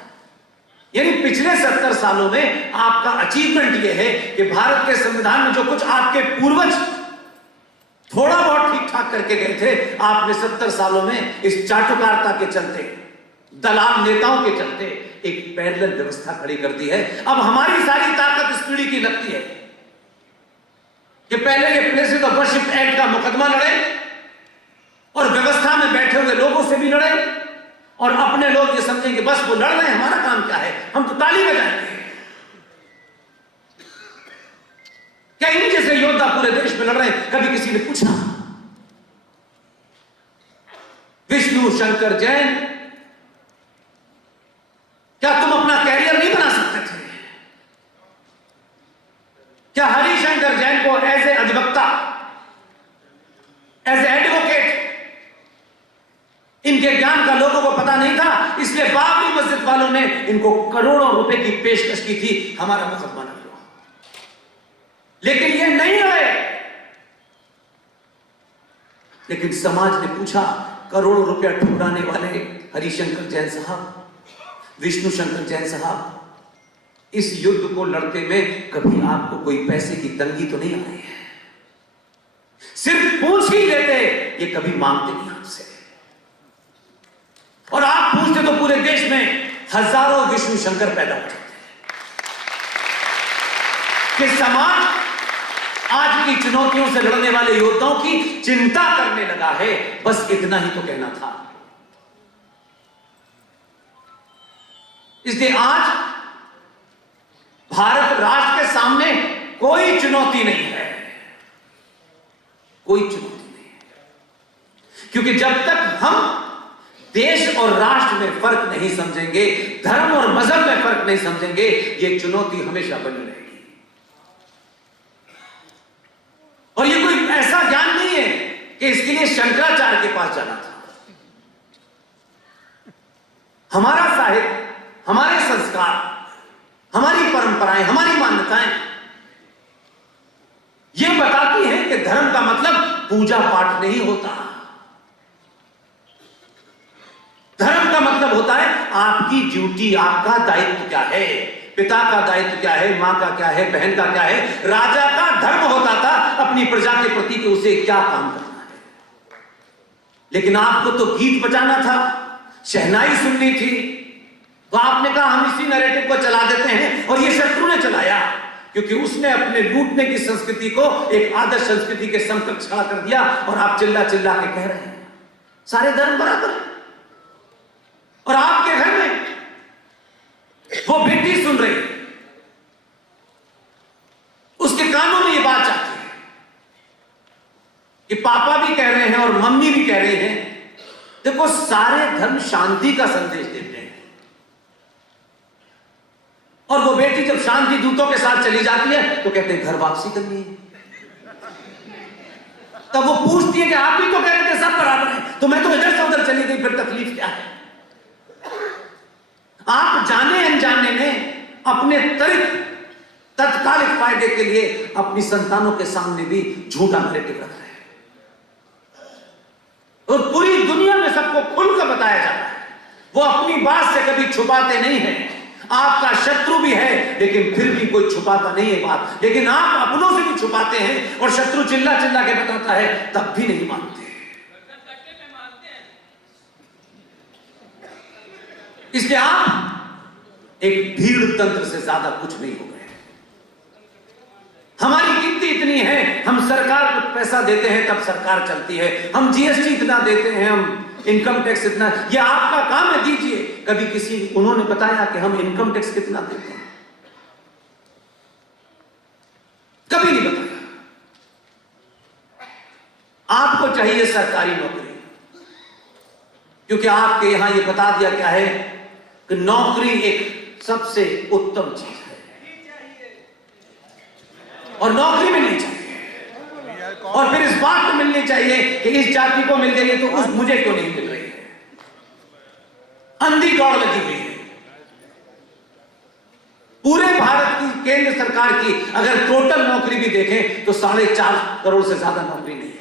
यानी पिछले 70 सालों में आपका अचीवमेंट यह है कि भारत के संविधान में जो कुछ आपके पूर्वज थोड़ा बहुत ठीक ठाक करके गए थे, आपने 70 सालों में इस चाटुकारिता के चलते, दलाल नेताओं के चलते एक पैरेलल व्यवस्था खड़ी कर दी है। अब हमारी सारी ताकत इस पीढ़ी की लगती है कि पहले ये प्लेसेस ऑफ वर्शिप एक्ट का मुकदमा लड़े और व्यवस्था में बैठे हुए लोगों से भी लड़े, और अपने लोग ये समझेंगे बस वो लड़ रहे हैं, हमारा काम क्या है, हम तो ताली बजाएंगे। क्या इन जैसे योद्धा पूरे देश में लड़ रहे हैं? कभी किसी ने पूछा? विष्णु शंकर जैन, क्या तुम अपना कैरियर नहीं बना सकते थे? क्या हरिशंकर जैन को एज ए अधिवक्ता, एज ए एडवोकेट, इनके ज्ञान का लोगों को पता नहीं था, इसलिए बाबरी मस्जिद वालों ने इनको करोड़ों रुपए की पेशकश की थी, हमारा मुकदमा न लो। लेकिन ये नहीं लड़े। लेकिन समाज ने पूछा, करोड़ों रुपया ठुकराने वाले हरिशंकर जैन साहब, विष्णु शंकर जैन साहब, इस युद्ध को लड़ते में कभी आपको कोई पैसे की तंगी तो नहीं आई है? सिर्फ पूछ ही लेते, ये कभी मांगते नहीं आपसे। और आप पूछते तो पूरे देश में हजारों विष्णु शंकर पैदा हो जाते कि समाज आज की चुनौतियों से लड़ने वाले योद्धाओं की चिंता करने लगा है। बस इतना ही तो कहना था। इसलिए आज भारत राष्ट्र के सामने कोई चुनौती नहीं है, कोई चुनौती नहीं है, क्योंकि जब तक हम देश और राष्ट्र में फर्क नहीं समझेंगे, धर्म और मजहब में फर्क नहीं समझेंगे, यह चुनौती हमेशा बनी रहेगी। और ये कोई ऐसा ज्ञान नहीं है कि इसके लिए शंकराचार्य के पास जाना था। हमारा साहित्य, हमारे संस्कार, हमारी परंपराएं, हमारी मान्यताएं यह बताती हैं कि धर्म का मतलब पूजा पाठ नहीं होता। धर्म का मतलब होता है आपकी ड्यूटी, आपका दायित्व क्या है, पिता का दायित्व क्या है, मां का क्या है, बहन का क्या है। राजा का धर्म होता था अपनी प्रजा के प्रति कि उसे क्या काम करना है। लेकिन आपको तो गीत बजाना था, शहनाई सुननी थी, तो आपने कहा हम इसी नैरेटिव को चला देते हैं, और ये शत्रु ने चलाया, क्योंकि उसने अपने लूटने की संस्कृति को एक आदर्श संस्कृति के समकक्ष खड़ा कर दिया। और आप चिल्ला चिल्ला के कह रहे हैं सारे धर्म बराबर है, और आपके घर में वो बेटी सुन रही, उसके कानों में ये बात जाती है कि पापा भी कह रहे हैं और मम्मी भी कह रही हैं, देखो सारे धर्म शांति का संदेश देते हैं। और वो बेटी जब शांति दूतों के साथ चली जाती है तो कहते हैं घर वापसी करनी है। तब वो पूछती है कि आप भी तो कह रहे थे सब बराबर है, तो मैं तो इधर से उधर चली गई, फिर तकलीफ क्या है? आप जाने अनजाने में अपने त्वरित तत्कालिक फायदे के लिए अपनी संतानों के सामने भी झूठा नैरेटिव रख रहे हैं, और पूरी दुनिया में सबको खुलकर बताया जाता है। वो अपनी बात से कभी छुपाते नहीं हैं। आपका शत्रु भी है लेकिन फिर भी कोई छुपाता नहीं है बात, लेकिन आप अपनों से भी छुपाते हैं, और शत्रु चिल्ला चिल्ला के बताता है तब भी नहीं मानते। इसलिए आप एक भीड़ तंत्र से ज्यादा कुछ नहीं हो गए। हमारी गिनती इतनी है, हम सरकार को पैसा देते हैं तब सरकार चलती है, हम जीएसटी इतना देते हैं, हम इनकम टैक्स इतना, ये आपका काम है, दीजिए। कभी किसी उन्होंने बताया कि हम इनकम टैक्स कितना देते हैं? कभी नहीं बताया। आपको चाहिए सरकारी नौकरी, क्योंकि आपके यहां ये बता दिया क्या है कि नौकरी एक सबसे उत्तम चीज है और नौकरी मिलनी चाहिए, और फिर इस बात को मिलनी चाहिए कि इस जाति को मिल गई है तो उस मुझे क्यों नहीं मिल रही है। अंधी दौड़ लगी हुई है पूरे भारत की। केंद्र सरकार की अगर टोटल नौकरी भी देखें तो 4.5 करोड़ से ज्यादा नौकरी नहीं है।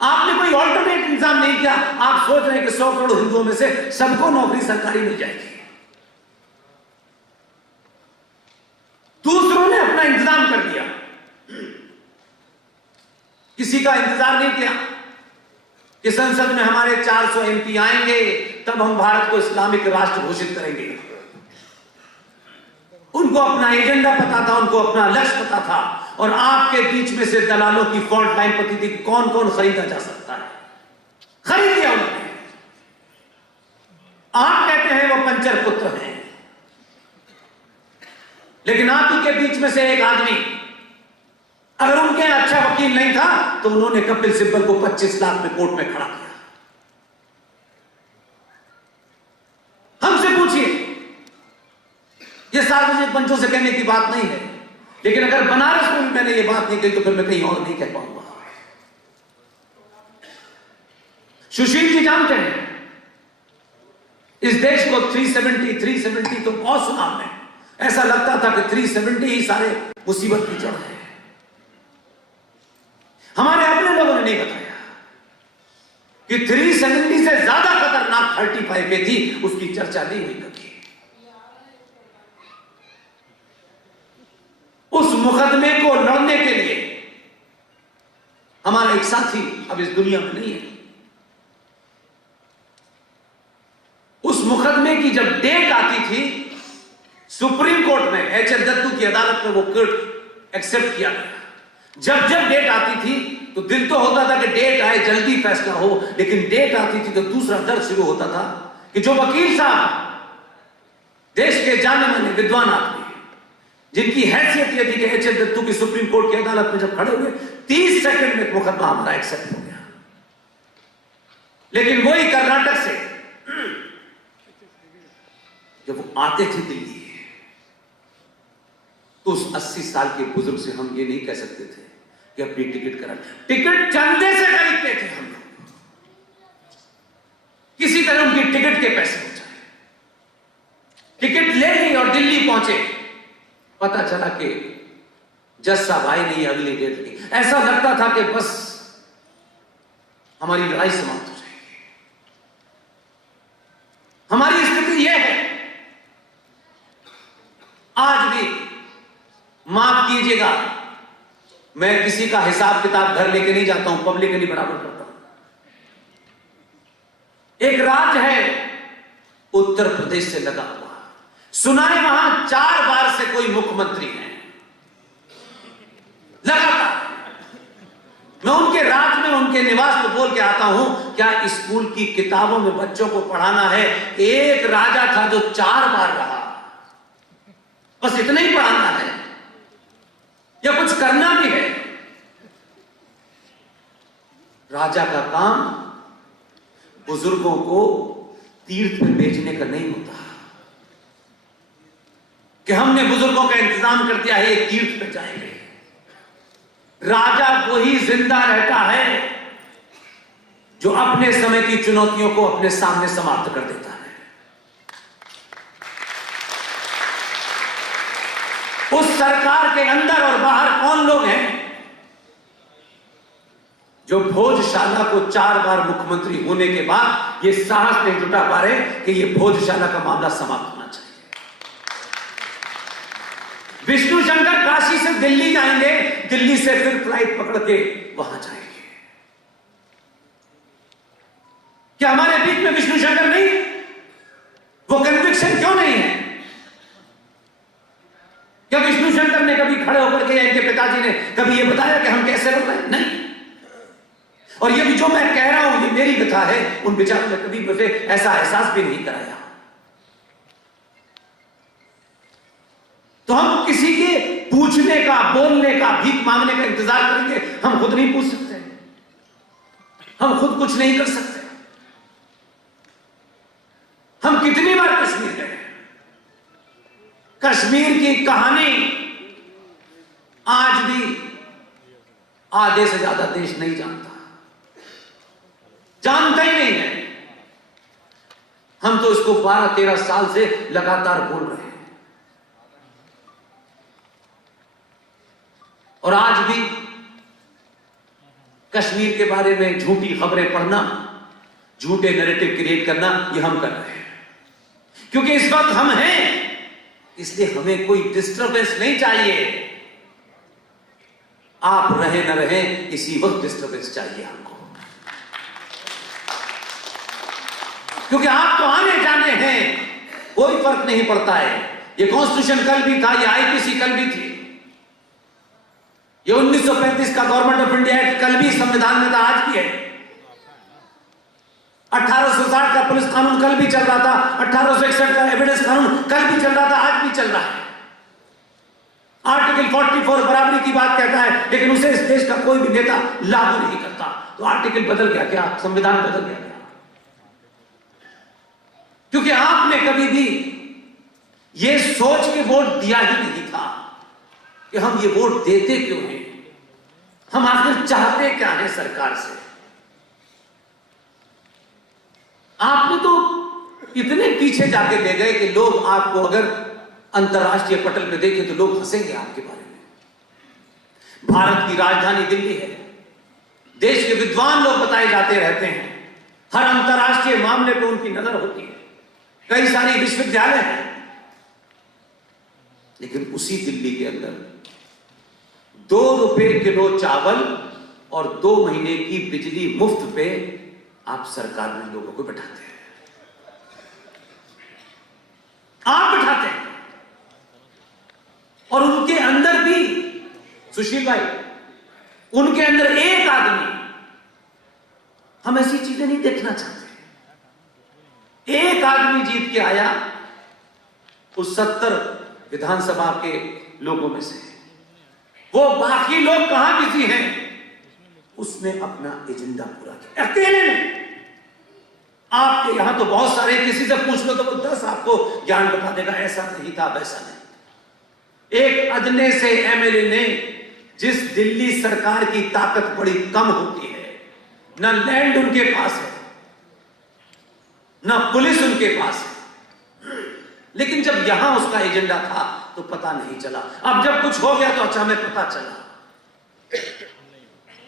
आपने कोई ऑल्टरनेट इंतजाम नहीं किया। आप सोच रहे हैं कि 100 करोड़ हिंदुओं में से सबको नौकरी सरकारी मिल जाएगी। दूसरों ने अपना इंतजाम कर दिया, किसी का इंतजार नहीं किया कि संसद में हमारे 400 एमपी आएंगे तब हम भारत को इस्लामिक राष्ट्र घोषित करेंगे। उनको अपना एजेंडा पता था, उनको अपना लक्ष्य पता था, और आपके बीच में से दलालों की फॉल्ट लाइन पती थी, कौन कौन खरीदा जा सकता है, खरीद लिया उन्होंने। आप कहते हैं वो पंचर पुत्र हैं, लेकिन आप ही के बीच में से एक आदमी, अगर उनके अच्छा वकील नहीं था तो उन्होंने कपिल सिब्बल को 25 लाख में कोर्ट में खड़ा किया। हमसे पूछिए, यह सार्वजनिक मंचों से कहने की बात नहीं है, लेकिन अगर बनारस में मैंने ये बात नहीं कही तो फिर मैं कहीं और नहीं कह पाऊंगा। सुशील जी जानते हैं इस देश को 370 तो बहुत सुना हमने, ऐसा लगता था कि 370 ही सारे मुसीबत की जड़ है। हमारे अपने लोगों ने नहीं बताया कि 370 से ज्यादा खतरनाक 35 पे थी, उसकी चर्चा नहीं हुई कभी। उस मुकदमे को लड़ने के लिए हमारा एक साथी अब इस दुनिया में नहीं है। उस मुकदमे की जब डेट आती थी सुप्रीम कोर्ट में, एच.एस. दत्तू की अदालत में वो कोर्ट एक्सेप्ट किया गया। जब जब डेट आती थी तो दिल तो होता था कि डेट आए, जल्दी फैसला हो, लेकिन डेट आती थी तो दूसरा दर्द शुरू होता था कि जो वकील साहब देश के जाने माने विद्वान आदमी, जिनकी हैसियत यह थी कि एच.एस. दत्तू की सुप्रीम कोर्ट की अदालत में जब खड़े हुए 30 सेकंड में मुकदमा हमारा एक्सेप्ट हो गया। लेकिन वही कर्नाटक से जब वो आते थे दिल्ली तो उस 80 साल के बुजुर्ग से हम ये नहीं कह सकते थे कि अपनी टिकट करा, टिकट चंदे से खरीदते थे हम लोग, किसी तरह उनकी टिकट के पैसे हो जाए। टिकट ले ली और दिल्ली पहुंचे, पता चला कि जज साहब आए नहीं अगली डेट की। ऐसा लगता था कि बस हमारी लड़ाई समाप्त हो जाएगी। हमारी स्थिति यह है आज भी। माफ कीजिएगा, मैं किसी का हिसाब किताब घर लेके नहीं जाता हूं, पब्लिकली बराबर करता हूं। एक राज्य है उत्तर प्रदेश से लगा हुआ, सुना है वहां 4 बार से कोई मुख्यमंत्री है लगातार। मैं उनके राज्य में उनके निवास में बोल के आता हूं, क्या स्कूल की किताबों में बच्चों को पढ़ाना है? एक राजा था जो 4 बार रहा, बस इतना ही पढ़ाना है या कुछ करना भी है? राजा का काम बुजुर्गों को तीर्थ में भेजने का नहीं होता कि हमने बुजुर्गों का इंतजाम कर दिया है ये तीर्थ पे जाएंगे। राजा वही जिंदा रहता है जो अपने समय की चुनौतियों को अपने सामने समाप्त कर देता है। उस सरकार के अंदर और बाहर कौन लोग हैं जो भोजशाला को 4 बार मुख्यमंत्री होने के बाद ये साहस नहीं जुटा पा रहे कि ये भोजशाला का मामला समाप्त होना चाहिए? विष्णु शंकर काशी से दिल्ली जाएंगे, दिल्ली से फिर फ्लाइट पकड़ के वहां जाएंगे। क्या हमारे बीच में विष्णु शंकर नहीं? वो कन्विक्शन क्यों नहीं है? क्या विष्णु शंकर ने कभी खड़े कभी ये बताया कि हम कैसे लड़ रहे हैं? नहीं। और ये भी जो मैं कह रहा हूं ये मेरी कथा है, उन बेचारों ने कभी मुझे ऐसा एहसास भी नहीं कराया। तो हम किसी के पूछने का, बोलने का, भीख मांगने का इंतजार करेंगे? हम खुद नहीं पूछ सकते, हम खुद कुछ नहीं कर सकते। हम कितनी बार कश्मीर गए, कश्मीर की कहानी आज भी आधे से ज्यादा देश नहीं जानता, जानता ही नहीं है। हम तो इसको 12-13 साल से लगातार बोल रहे हैं, और आज भी कश्मीर के बारे में झूठी खबरें पढ़ना, झूठे नैरेटिव क्रिएट करना, ये हम कर रहे हैं। क्योंकि इस वक्त हम हैं, इसलिए हमें कोई डिस्टरबेंस नहीं चाहिए। आप रहे न रहे, इसी वक्त डिस्टरबेंस चाहिए हमको, क्योंकि आप तो आने जाने हैं, कोई फर्क नहीं पड़ता है। ये कॉन्स्टिट्यूशन कल भी था, ये आईपीसी कल भी थी, ये 1935 का गवर्नमेंट ऑफ इंडिया एक्ट कल भी संविधान में था, आज भी है। 1860 का पुलिस कानून कल भी चल रहा था, 1861 का एविडेंस कानून कल भी चल रहा था, आज भी चल रहा है। आर्टिकल 44 बराबरी की बात कहता है, लेकिन उसे इस देश का कोई भी नेता लागू नहीं करता। तो आर्टिकल बदल गया क्या? संविधान बदल गया क्या? क्योंकि आपने कभी भी ये सोच के वोट दिया ही नहीं था कि हम ये वोट देते क्यों हैं, हम आखिर चाहते क्या है सरकार से। आपने तो इतने पीछे जाके ले गए कि लोग आपको अगर अंतरराष्ट्रीय पटल पे देखें तो लोग हंसेंगे आपके बारे में। भारत की राजधानी दिल्ली है, देश के विद्वान लोग बताए जाते रहते हैं, हर अंतरराष्ट्रीय मामले पे उनकी नजर होती है, कई सारी विश्वविद्यालय हैं, लेकिन उसी दिल्ली के अंदर 2 रुपए किलो चावल और 2 महीने की बिजली मुफ्त पे आप सरकार में लोगों को बैठाते हैं, आप बैठाते हैं। और उनके अंदर भी सुशील भाई, उनके अंदर एक आदमी, हम ऐसी चीजें नहीं देखना चाहते। एक आदमी जीत के आया उस 70 विधानसभा के लोगों में से, वो बाकी लोग कहां बिजी हैं, उसने अपना एजेंडा पूरा किया अकेले ने। आपके यहां तो बहुत सारे, किसी से पूछ लो तो वो 10 आपको ज्ञान बता देगा, ऐसा नहीं था, वैसा नहीं। एक अदने से एमएलए ने, जिस दिल्ली सरकार की ताकत बड़ी कम होती है, ना लैंड उनके पास है, ना पुलिस उनके पास है, लेकिन जब यहां उसका एजेंडा था तो पता नहीं चला। अब जब कुछ हो गया तो अच्छा हमें पता चला।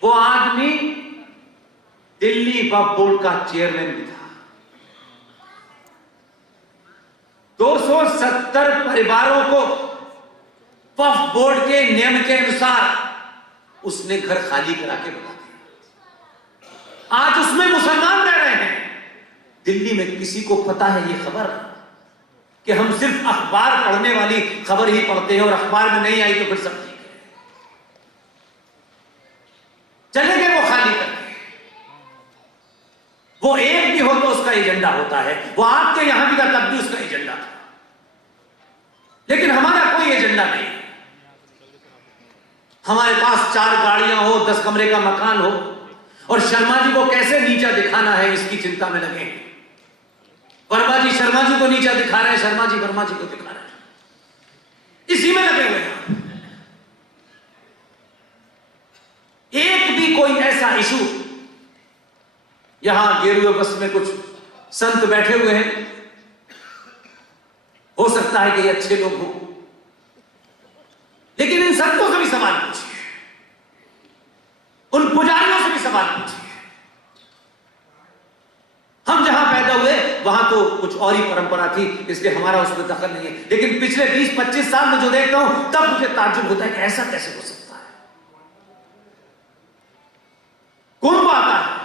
वो आदमी दिल्ली वक्फ बोर्ड का चेयरमैन भी था। 270 परिवारों को वक्फ बोर्ड के नियम के अनुसार उसने घर खाली करा के बता दिया। आज उसमें मुसलमान रह रहे हैं। दिल्ली में किसी को पता है ये खबर कि हम सिर्फ अखबार पढ़ने वाली खबर ही पढ़ते हैं और अखबार में नहीं आई तो फिर सब ठीक है, चले गए वो खाली करके। वो एक भी हो तो उसका एजेंडा होता है, वो आपके यहां भी था तब भी उसका एजेंडा था, लेकिन हमारा कोई एजेंडा नहीं। हमारे पास 4 गाड़ियां हो, 10 कमरे का मकान हो, और शर्मा जी को कैसे नीचा दिखाना है इसकी चिंता में लगे हैं। वर्मा जी शर्मा जी को नीचा दिखा रहे हैं, शर्मा जी वर्मा जी को दिखा रहे हैं, इसी में लगे हुए हैं। एक भी कोई ऐसा इशू, यहां गेरुए बस में कुछ संत बैठे हुए हैं, हो सकता है कि ये अच्छे लोग हों, लेकिन इन संतों से भी सवाल पूछिए, उन पुजारियों से भी सवाल पूछिए। हम जहां पैदा हुए वहां तो कुछ और ही परंपरा थी, इसलिए हमारा उसमें दखल नहीं है, लेकिन पिछले 20-25 साल में जो देखता हूं तब मुझे ताज्जुब होता है कि ऐसा कैसे हो सकता है। कुंभ आता है,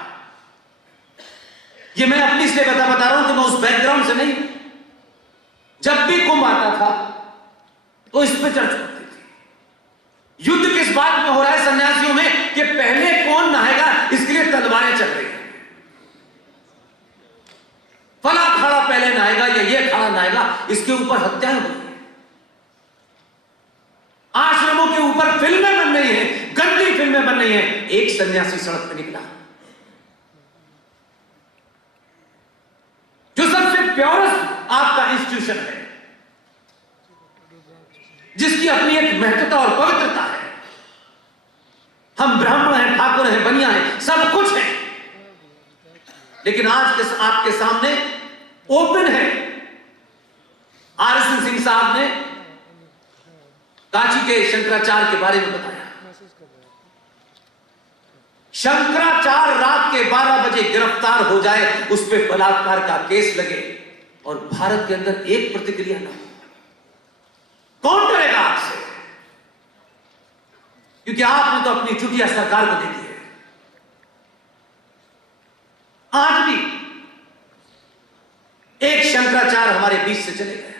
ये मैं अपनी इसलिए बता रहा हूं कि मैं उस बैकग्राउंड से नहीं। जब भी कुंभ आता था तो इस पे चर्चा होती थी। युद्ध किस बात में हो रहा है तलवारें चल रही हैं। फला अखाड़ा पहले नहाएगा या ये अखाड़ा नहाएगा, इसके ऊपर हत्याएं हो रही हैं। आश्रमों के ऊपर फिल्में बन रही हैं, गंदी फिल्में बन रही हैं। एक सन्यासी सड़क पे निकला जो सबसे प्योरेस्ट आपका इंस्टीट्यूशन है, जिसकी अपनी एक महत्वता और पवित्रता है। हम ब्राह्मण हैं, ठाकुर हैं, बनिया हैं, सब कुछ है, लेकिन आज के आपके सामने ओपन है। RSN सिंह साहब ने काशी के शंकराचार्य के बारे में बताया। शंकराचार्य रात के 12 बजे गिरफ्तार हो जाए, उस पर बलात्कार का केस लगे और भारत के अंदर एक प्रतिक्रिया ना हो, कौन डरेगा आपसे? क्योंकि आपने तो अपनी चुटिया सरकार को दे दी है। आज भी एक शंकराचार्य हमारे बीच से चले गए।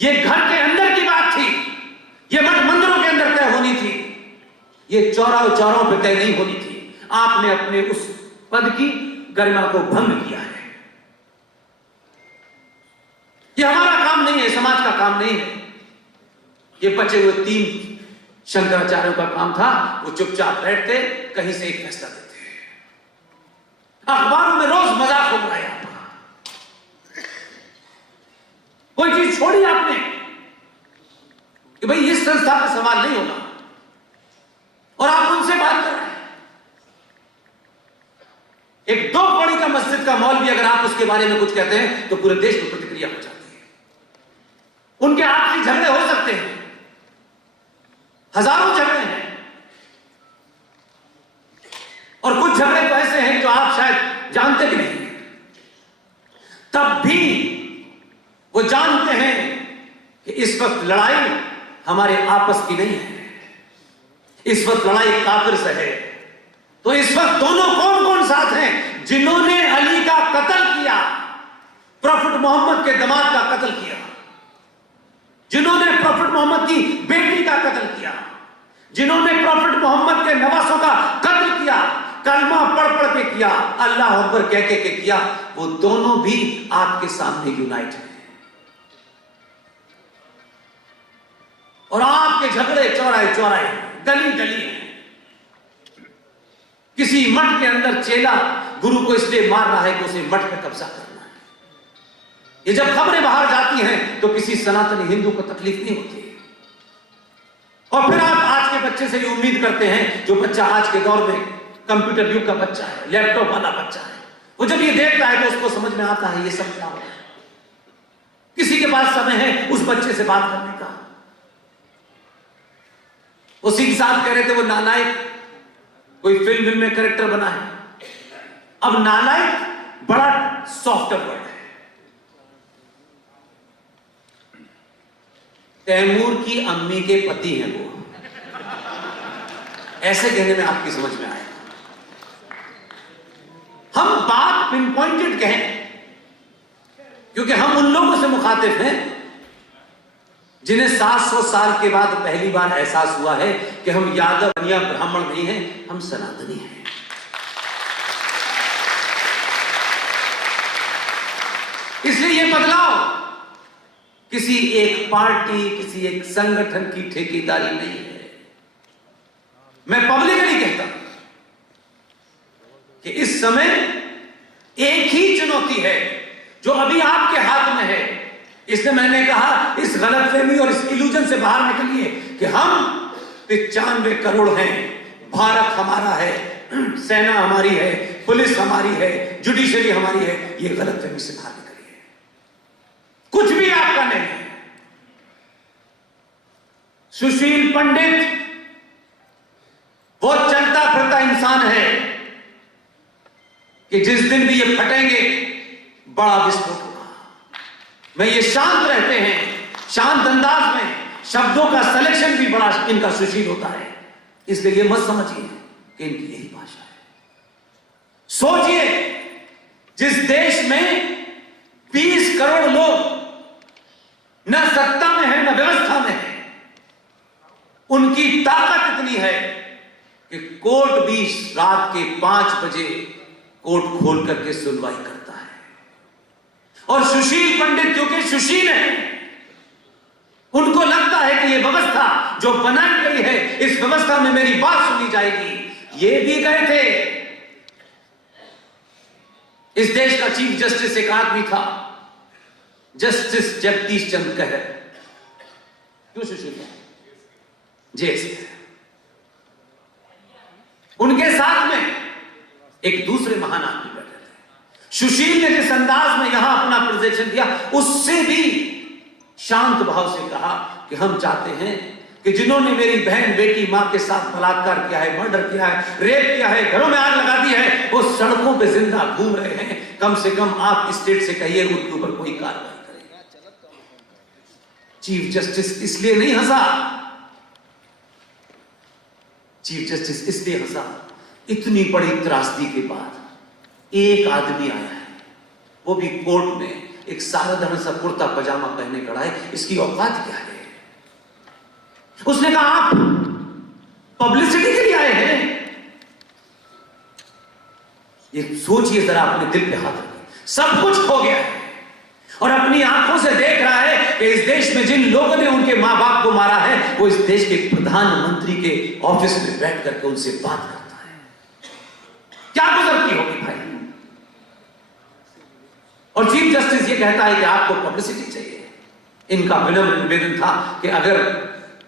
ये घर के अंदर की बात थी, ये मठ मंदिरों के अंदर तय होनी थी, ये चौराहों पे तय नहीं होनी थी। आपने अपने उस पद की गरिमा को भंग किया है। ये हमारा काम नहीं है, समाज का काम नहीं है। ये बचे हुए 3 शंकराचार्यों का काम था। वो चुपचाप बैठते, कहीं से एक फैसला देते। अखबारों में रोज मजाक हो रहा है। कोई चीज छोड़ी आपने कि भाई इस संस्था का सवाल नहीं होगा, और आप उनसे बात कर रहे हैं। एक 2 कौड़ी का मस्जिद का मौलवी अगर आप उसके बारे में कुछ कहते हैं तो पूरे देश में प्रतिक्रिया हो जाती है। उनके आपसी झगड़े हो सकते हैं, हजारों झगड़े हैं, और कुछ झगड़े तो ऐसे हैं जो आप शायद जानते भी नहीं। तब भी वो जानते हैं कि इस वक्त लड़ाई हमारे आपस की नहीं है, इस वक्त लड़ाई काफिर से है। तो इस वक्त दोनों कौन कौन साथ हैं? जिन्होंने अली का कत्ल किया, प्रॉफिट मोहम्मद के दामाद का कत्ल किया, जिन्होंने प्रॉफिट मोहम्मद की बेटी का कत्ल किया, जिन्होंने प्रॉफिट मोहम्मद के नवासों का कत्ल किया, कलमा पढ़ पढ़ के किया, अल्लाह अकबर कह के किया, वो दोनों भी आपके सामने यूनाइट हैं। और आपके झगड़े चौराहे चौराहे, गली गली हैं। किसी मठ के अंदर चेला गुरु को इसलिए मार रहा है कि उसे मठ पे कब्जा करना है। ये जब खबरें बाहर जाती हैं तो किसी सनातनी हिंदू को तकलीफ नहीं होती। और फिर आप आज के बच्चे से ये उम्मीद करते हैं, जो बच्चा आज के दौर में कंप्यूटर युग का बच्चा है, लैपटॉप वाला बच्चा है, वो जब ये देखता है तो उसको समझ में आता है ये सब क्या हो रहा है। किसी के पास समय है उस बच्चे से बात करने का। वो सिंह साहब कह रहे थे वो नालायक कोई फिल्म में कैरेक्टर बना है। अब नालायक बड़ा सॉफ्ट वर्ड है। तैमूर की अम्मी के पति हैं वो, ऐसे कहने में आपकी समझ में आए। हम बात पिन पॉइंटेड कहें क्योंकि हम उन लोगों से मुखातिब हैं जिन्हें 700 साल के बाद पहली बार एहसास हुआ है कि हम यादव या ब्राह्मण नहीं हैं, हम सनातनी हैं। इसलिए यह बदलाव किसी एक पार्टी, किसी एक संगठन की ठेकेदारी नहीं है। मैं पब्लिकली कहता हूं कि इस समय एक ही चुनौती है जो अभी आपके हाथ में है। इसलिए मैंने कहा इस गलतफहमी और इस इल्यूजन से बाहर निकलिए कि हम 95 करोड़ हैं, भारत हमारा है, सेना हमारी है, पुलिस हमारी है, जुडिशरी हमारी है। ये गलतफहमी से बाहर निकलिए। कुछ भी आपका नहीं है। सुशील पंडित वो चलता फिरता इंसान है कि जिस दिन भी ये फटेंगे बड़ा विस्फोट होगा। मैं ये शांत रहते हैं, शांत अंदाज में, शब्दों का सिलेक्शन भी बड़ा इनका सुशील होता है। इसलिए ये मत समझिए कि इनकी यही भाषा है। सोचिए जिस देश में 20 करोड़ लोग न सत्ता में है न व्यवस्था में है, उनकी ताकत इतनी है कि कोर्ट भी रात के 5 बजे कोर्ट खोल करके सुनवाई करता है। और सुशील पंडित जो कि सुशील है, उनको लगता है कि यह व्यवस्था जो बनाई गई है, इस व्यवस्था में मेरी बात सुनी जाएगी। ये भी गए थे। इस देश का चीफ जस्टिस एक आदमी था, जस्टिस जगदीश चंद्र कहर। क्यों सुशील? जी, उनके साथ में एक दूसरे महान आदमी बैठे थे। सुशील ने जिस अंदाज में यहां अपना प्रेजेंटेशन दिया, उससे भी शांत भाव से कहा कि हम चाहते हैं कि जिन्होंने मेरी बहन, बेटी, मां के साथ बलात्कार किया है, मर्डर किया है, रेप किया है, घरों में आग लगा दी है, वो सड़कों पे जिंदा घूम रहे हैं। कम से कम आप स्टेट से कहिए उनके ऊपर कोई कार्रवाई करें। चीफ जस्टिस इसलिए नहीं हंसा, चीफ जस्टिस इसलिए हंसा, इतनी बड़ी त्रासदी के बाद एक आदमी आया है, वो भी कोर्ट में एक साधारण सा कुर्ता पजामा पहने खड़ा है। इसकी औकात क्या है? उसने कहा आप पब्लिसिटी के लिए आए हैं? ये सोचिए जरा, अपने दिल पे हाथ रखिए। सब कुछ हो गया है और अपनी आंखों से देख रहा है कि इस देश में जिन लोगों ने उनके मां बाप को मारा है, वो इस देश के प्रधानमंत्री के ऑफिस में बैठ करके उनसे बात करता है। क्या गुजरती होगी भाई? और चीफ जस्टिस ये कहता है कि आपको पब्लिसिटी चाहिए। इनका विनम्र निवेदन था कि अगर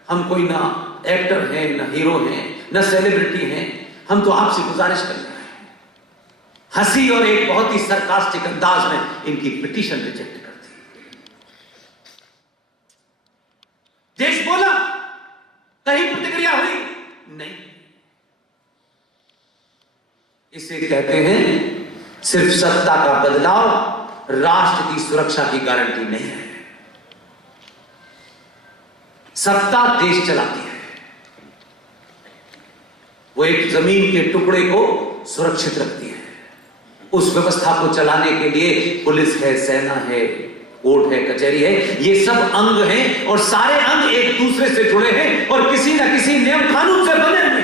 हम कोई ना एक्टर हैं, ना हीरो हैं, ना सेलिब्रिटी हैं, हम तो आपसे गुजारिश कर रहे हैं। हंसी और एक बहुत ही सरकास्टिक अंदाज में इनकी पिटीशन रिजेक्ट कर दी। देश बोला, कहीं प्रतिक्रिया हुई नहीं। इसे कहते हैं सिर्फ सत्ता का बदलाव राष्ट्र की सुरक्षा की गारंटी नहीं है। सत्ता देश चलाती है, वो एक जमीन के टुकड़े को सुरक्षित रखती है। उस व्यवस्था को चलाने के लिए पुलिस है, सेना है, कोर्ट है, कचहरी है, ये सब अंग हैं और सारे अंग एक दूसरे से जुड़े हैं और किसी ना किसी नियम कानून से बने हुए।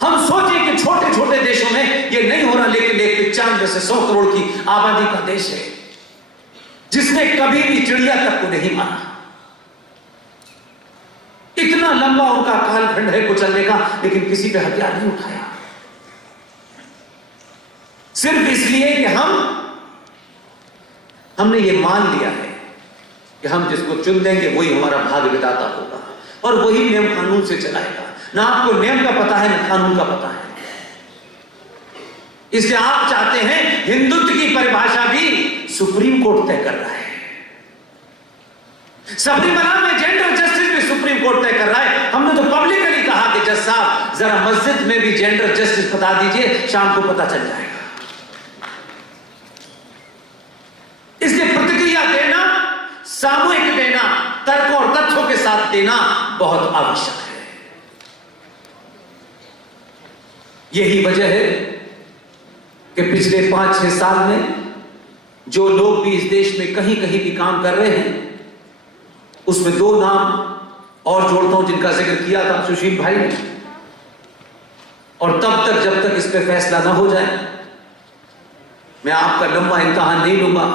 हम सोचें कि छोटे छोटे देशों में ये नहीं हो रहा, लेकिन एक 95 से 100 करोड़ की आबादी का देश है जिसने कभी भी चिड़िया तक को नहीं मारा। इतना लंबा उनका कालखंड है कुचलने का, लेकिन किसी पे हथियार नहीं उठाया। सिर्फ इसलिए कि हमने ये मान लिया है कि हम जिसको चुन देंगे वही हमारा भाग्य विधाता होगा और वही नियम कानून से चलाएगा। ना आपको नियम का पता है, ना कानून का पता है। इसलिए आप चाहते हैं हिंदुत्व की परिभाषा भी सुप्रीम कोर्ट तय कर रहा है। सबरीमला में जेंडर जस्टिस भी सुप्रीम कोर्ट तय कर रहा है। हमने तो पब्लिकली कहा कि जज साहब जरा मस्जिद में भी जेंडर जस्टिस बता दीजिए, शाम को पता चल जाएगा। इसलिए प्रतिक्रिया देना, सामूहिक देना, तर्क और तथ्यों के साथ देना बहुत आवश्यक है। यही वजह है कि पिछले 5-6 साल में जो लोग भी इस देश में कहीं कहीं भी काम कर रहे हैं, उसमें 2 नाम और जोड़ता हूं जिनका जिक्र किया था सुशील भाई ने। और तब तक जब तक इस पर फैसला ना हो जाए, मैं आपका लंबा इम्तिहान नहीं लूंगा।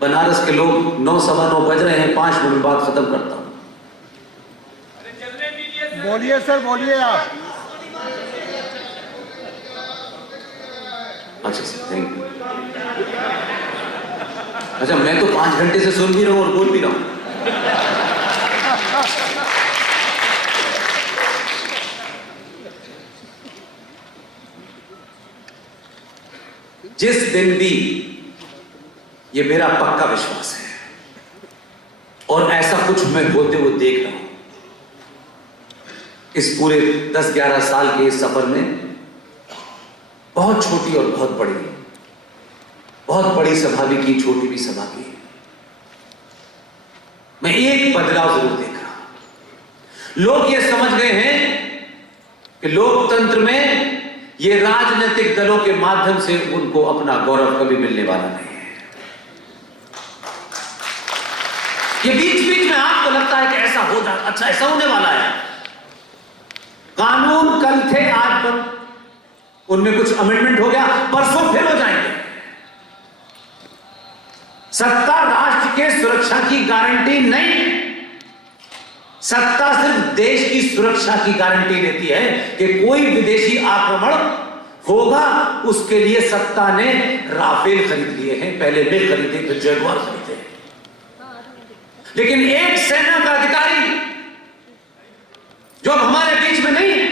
बनारस के लोग 9:15 बज रहे हैं, 5 मिनट बाद खत्म करता हूं। बोलिए सर, बोलिए आप। अच्छा सर, थैंक यू। अच्छा, मैं तो 5 घंटे से सुन भी रहा हूं और बोल भी रहा हूं। जिस दिन भी, ये मेरा पक्का विश्वास है और ऐसा कुछ मैं होते हुए देख रहा हूं इस पूरे 10-11 साल के इस सफर में, बहुत छोटी और बहुत बड़ी सभा भी की, छोटी भी सभा की, मैं एक बदलाव जरूर देख रहा हूं। लोग ये समझ गए हैं कि लोकतंत्र में ये राजनीतिक दलों के माध्यम से उनको अपना गौरव कभी मिलने वाला नहीं है। ये बीच बीच में आपको लगता है कि ऐसा हो जाए, अच्छा ऐसा होने वाला है, उनमें कुछ अमेंडमेंट हो गया, परसों फिर हो जाएंगे। सत्ता राष्ट्र के सुरक्षा की गारंटी नहीं, सत्ता सिर्फ देश की सुरक्षा की गारंटी देती है कि कोई विदेशी आक्रमण होगा, उसके लिए सत्ता ने राफेल खरीद लिए हैं, पहले वे खरीदे फिर जगुआर खरीदे। लेकिन एक सेना का अधिकारी जो अब हमारे बीच में नहीं है,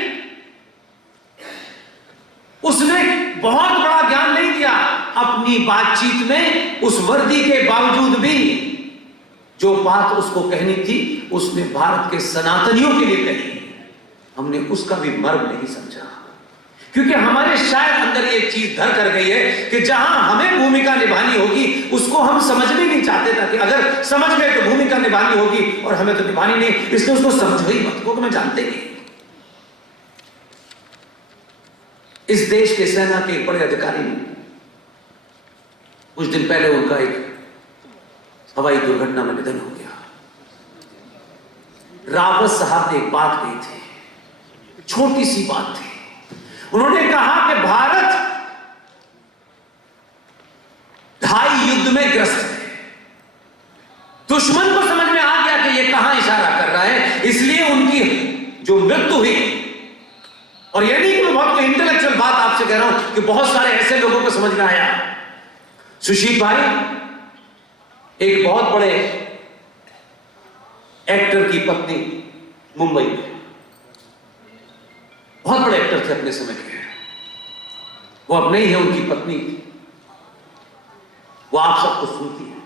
उसने बहुत बड़ा ज्ञान नहीं दिया अपनी बातचीत में, उस वर्दी के बावजूद भी जो बात उसको कहनी थी उसने भारत के सनातनियों के लिए कही। हमने उसका भी मर्म नहीं समझा, क्योंकि हमारे शायद अंदर ये चीज धर कर गई है कि जहां हमें भूमिका निभानी होगी उसको हम समझने नहीं चाहते था, कि अगर समझ गए तो भूमिका निभानी होगी और हमें तो निभानी नहीं, इसलिए उसको समझो ही मत, को मैं जानते नहीं। इस देश के सेना के एक बड़े अधिकारी ने कुछ दिन पहले उनका एक हवाई दुर्घटना में निधन हो गया। रावत साहब ने एक बात कही थी, छोटी सी बात थी। उन्होंने कहा कि भारत ढाई युद्ध में ग्रस्त है। दुश्मन को समझ में आ गया कि यह कहां इशारा कर रहा है, इसलिए उनकी जो मृत्यु हुई, और यह नहीं कि मैं बहुत इंटेलेक्चुअल बात आपसे कह रहा हूं कि बहुत सारे ऐसे लोगों को समझ में आया। सुशील भाई एक बहुत बड़े एक्टर की पत्नी मुंबई में, बहुत बड़े एक्टर थे अपने समय के, वो अब नहीं है, उनकी पत्नी थी, वो आप सबको सुनती है।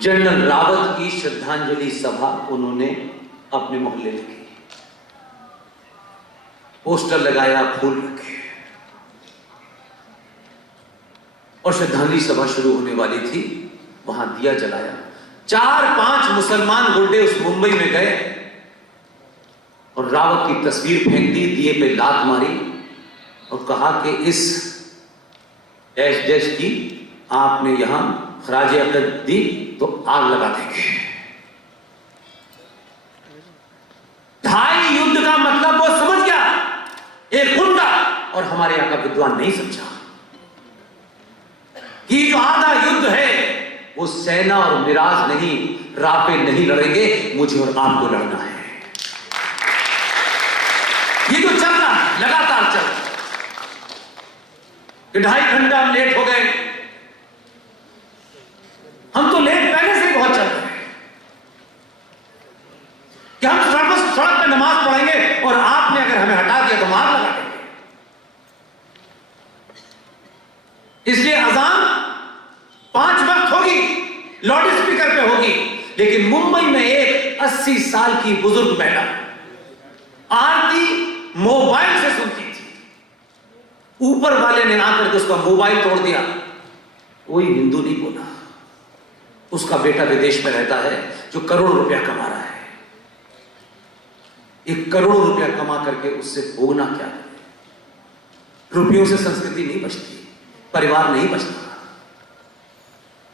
जनरल रावत की श्रद्धांजलि सभा उन्होंने अपने मोहल्ले में की, पोस्टर लगाया, फूल रखे, और श्रद्धांजलि सभा शुरू होने वाली थी, वहां दिया जलाया। 4-5 मुसलमान गुंडे उस मुंबई में गए और रावत की तस्वीर फेंक दी, दिए पे लात मारी और कहा कि इस देश की आपने यहां खराजे अक़ीदत दी तो आग लगा देंगे। ढाई युद्ध का मतलब वो समझ गया, एक गुंडा, और हमारे यहां का विद्वान नहीं समझा कि जो आधा युद्ध है वो सेना और मिराज नहीं, राफेल नहीं लड़ेंगे, मुझे और आपको लड़ना है। ये जो चल रहा है, लगातार चल रहा है कि 2.5 घंटा हम लेट हो गए, हम तो लेट पहले से ही बहुत चल रहे हैं कि हम सड़क पे नमाज पढ़ेंगे और आपने अगर हमें हटा दिया तो मार लगा देंगे। इसलिए अजान 5 वक्त होगी, लाउड स्पीकर पे होगी, लेकिन मुंबई में एक 80 साल की बुजुर्ग महिला आरती मोबाइल से सुनती थी। ऊपर वाले ने आकर के उसका मोबाइल तोड़ दिया, कोई हिंदू नहीं बोला। उसका बेटा विदेश में रहता है जो करोड़ों रुपया कमा रहा है। 1 करोड़ रुपया कमा करके उससे भोगना क्या है? रुपयों से संस्कृति नहीं बचती, परिवार नहीं बचता।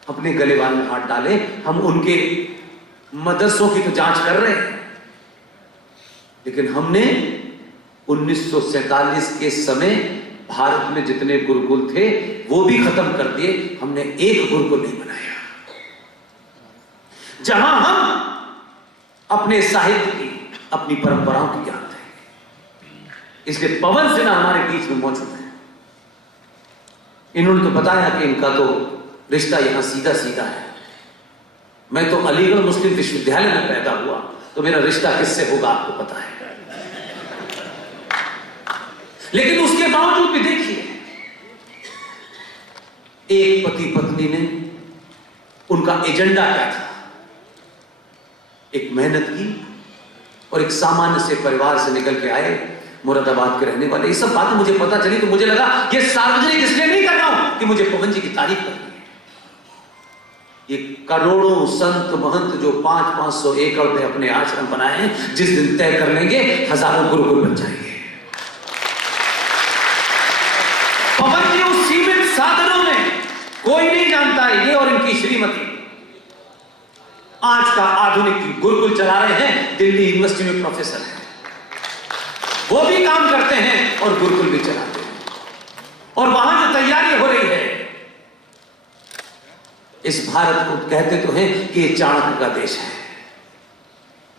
अपने गलेबान में हाथ डाले, हम उनके मदरसों की तो जांच कर रहे हैं, लेकिन हमने 1947 के समय भारत में जितने गुरुकुल थे वो भी खत्म कर दिए, हमने एक गुरुकुल नहीं बनाया जहां हम अपने साहित्य की, अपनी परंपराओं की जानते हैं। इसलिए पवन सिन्हा हमारे बीच में मौजूद है। इन्होंने तो बताया कि इनका तो रिश्ता यहां सीधा सीधा है। मैं तो अलीगढ़ मुस्लिम विश्वविद्यालय में पैदा हुआ, तो मेरा रिश्ता किससे होगा आपको पता है। लेकिन उसके बावजूद भी देखिए, एक पति पत्नी ने, उनका एजेंडा क्या था? एक मेहनत की और एक सामान्य से परिवार से निकल के आए, मुरादाबाद के रहने वाले। ये सब बातें मुझे पता चली तो मुझे लगा ये सार्वजनिक इसलिए नहीं कर रहा हूं कि मुझे पवन जी की तारीफ करनी है। ये करोड़ों संत महंत जो 500-500 एकड़ में अपने आश्रम बनाए हैं, जिस दिन तय कर लेंगे हजारों गुरुकुल बन जाएंगे। पवन जी उस सीमित साधनों में, कोई नहीं जानता है, ये और इनकी श्रीमती आज का आधुनिक गुरुकुल चला रहे हैं, दिल्ली यूनिवर्सिटी में प्रोफेसर है। वो भी काम करते हैं और गुरुकुल भी चलाते हैं। और वहां जो तैयारी हो रही है, इस भारत को कहते तो हैं कि ये चाणक्य का देश है।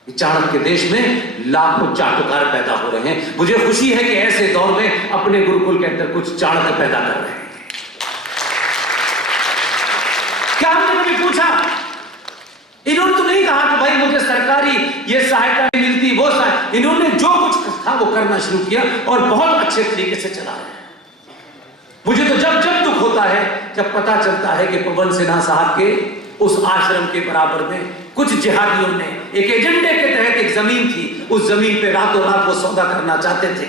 चाणक्य के देश में लाखों चाटुकार पैदा हो रहे हैं। मुझे खुशी है कि ऐसे दौर में अपने गुरुकुल के अंदर कुछ चाणक्य पैदा कर रहे हैं। क्या हमने कभी पूछा? इन्होंने तो नहीं कहा कि भाई मुझे सरकारी ये सहायता नहीं मिलती, वो सहायता। इन्होंने जो कुछ था वो करना शुरू किया और बहुत अच्छे तरीके से चला है। मुझे तो जब जब दुख होता है जब पता चलता है कि पवन सिन्हा साहब के उस आश्रम के बराबर में कुछ जिहादियों ने एक एजेंडे के तहत एक जमीन थी, उस जमीन पे रातों रात वो सौदा करना चाहते थे।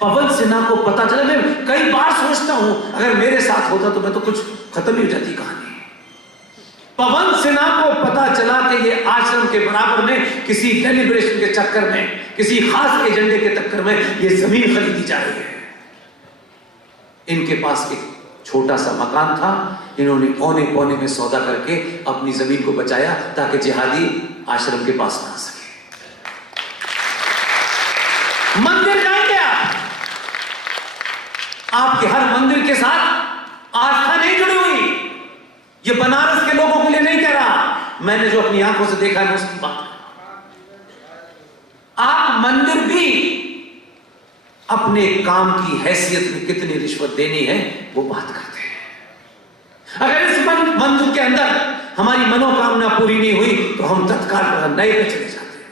पवन सिन्हा को पता चला। मैं कई बार सोचता हूं अगर मेरे साथ होता तो मैं तो कुछ खत्म ही हो जाती कहानी। पवन सिन्हा को पता चला कि ये आश्रम के बराबर में किसी डेलिब्रेशन के चक्कर में, किसी खास एजेंडे के चक्कर में ये जमीन खरीदी जा रही है। इनके पास एक छोटा सा मकान था, इन्होंने औने पौने में सौदा करके अपनी जमीन को बचाया ताकि जिहादी आश्रम के पास ना आ सके। मंदिर जाएंगे आप, आपके हर मंदिर के साथ आस्था नहीं जुड़ी हुई। ये बनारस के लोगों के लिए नहीं कह रहा, मैंने जो अपनी आंखों से देखा है उसकी बात। आप मंदिर भी अपने काम की हैसियत में कितनी रिश्वत देनी है वो बात करते हैं। अगर इस मंदिर के अंदर हमारी मनोकामना पूरी नहीं हुई तो हम तत्काल नए पे चले जाते हैं।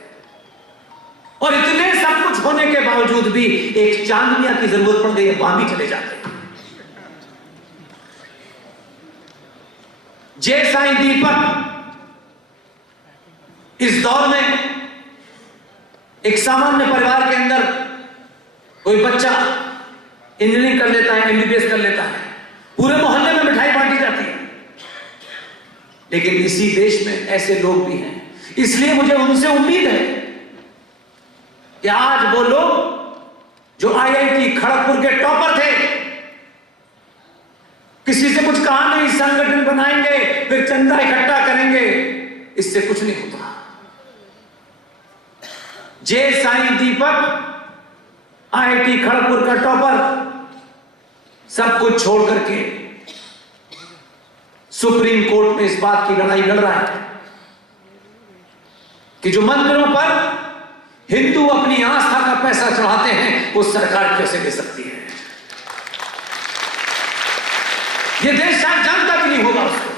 और इतने सब कुछ होने के बावजूद भी एक चांदनिया की जरूरत पड़ गई, वहां भी चले जाते हैं। जय साईं दीपक इस दौर में एक सामान्य परिवार के अंदर कोई बच्चा इंजीनियरिंग कर लेता है, एमबीबीएस कर लेता है, पूरे मोहल्ले में मिठाई बांटी जाती है। लेकिन इसी देश में ऐसे लोग भी हैं। इसलिए मुझे उनसे उम्मीद है कि आज वो लोग जो आईआईटी खड़गपुर के टॉपर थे, किसी से कुछ कहा नहीं, संगठन बनाएंगे फिर चंदा इकट्ठा करेंगे, इससे कुछ नहीं होता। जय साईं दीपक आईआईटी खड़गपुर का टॉपर सब कुछ छोड़ करके सुप्रीम कोर्ट में इस बात की लड़ाई लड़ रहा है कि जो मंदिरों पर हिंदू अपनी आस्था का पैसा चढ़ाते हैं वो सरकार कैसे दे सकती है। ये देश शायद जानता भी नहीं होगा उसको।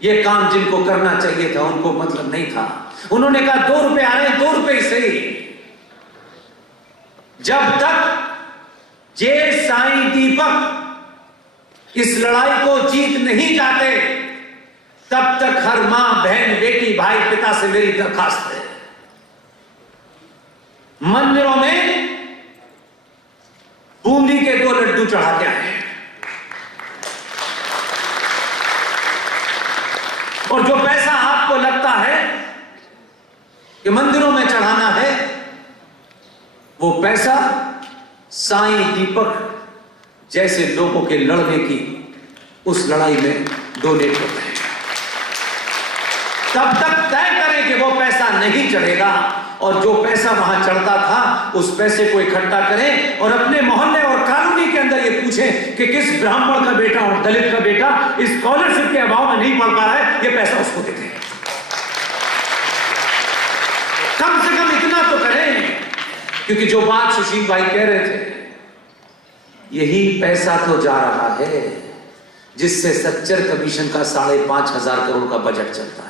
ये काम जिनको करना चाहिए था उनको मतलब नहीं था। उन्होंने कहा 2 रुपए आ रहे हैं, 2 रुपए से ही। जब तक जय साईं दीपक इस लड़ाई को जीत नहीं जाते तब तक हर मां, बहन, बेटी, भाई, पिता से मेरी दरखास्त है, मंदिरों में बूंदी के 2 लड्डू चढ़ा के आए और जो पैसा आपको लगता है कि मंदिरों में चढ़ाना है वो पैसा साईं दीपक जैसे लोगों के लड़ने की उस लड़ाई में डोनेट करते हैं। तब तक तय करें कि वो पैसा नहीं चढ़ेगा और जो पैसा वहां चढ़ता था उस पैसे को इकट्ठा करें और अपने मोहल्ले और कॉलोनी के अंदर ये पूछें कि किस ब्राह्मण का बेटा और दलित का बेटा इस स्कॉलरशिप के अभाव में नहीं पढ़ पा रहा है, ये पैसा उसको देते हैं। कम से कम इतना तो करें, क्योंकि जो बात सुशील भाई कह रहे थे, यही पैसा तो जा रहा है जिससे सच्चर कमीशन का 5,500 करोड़ का बजट चलता है।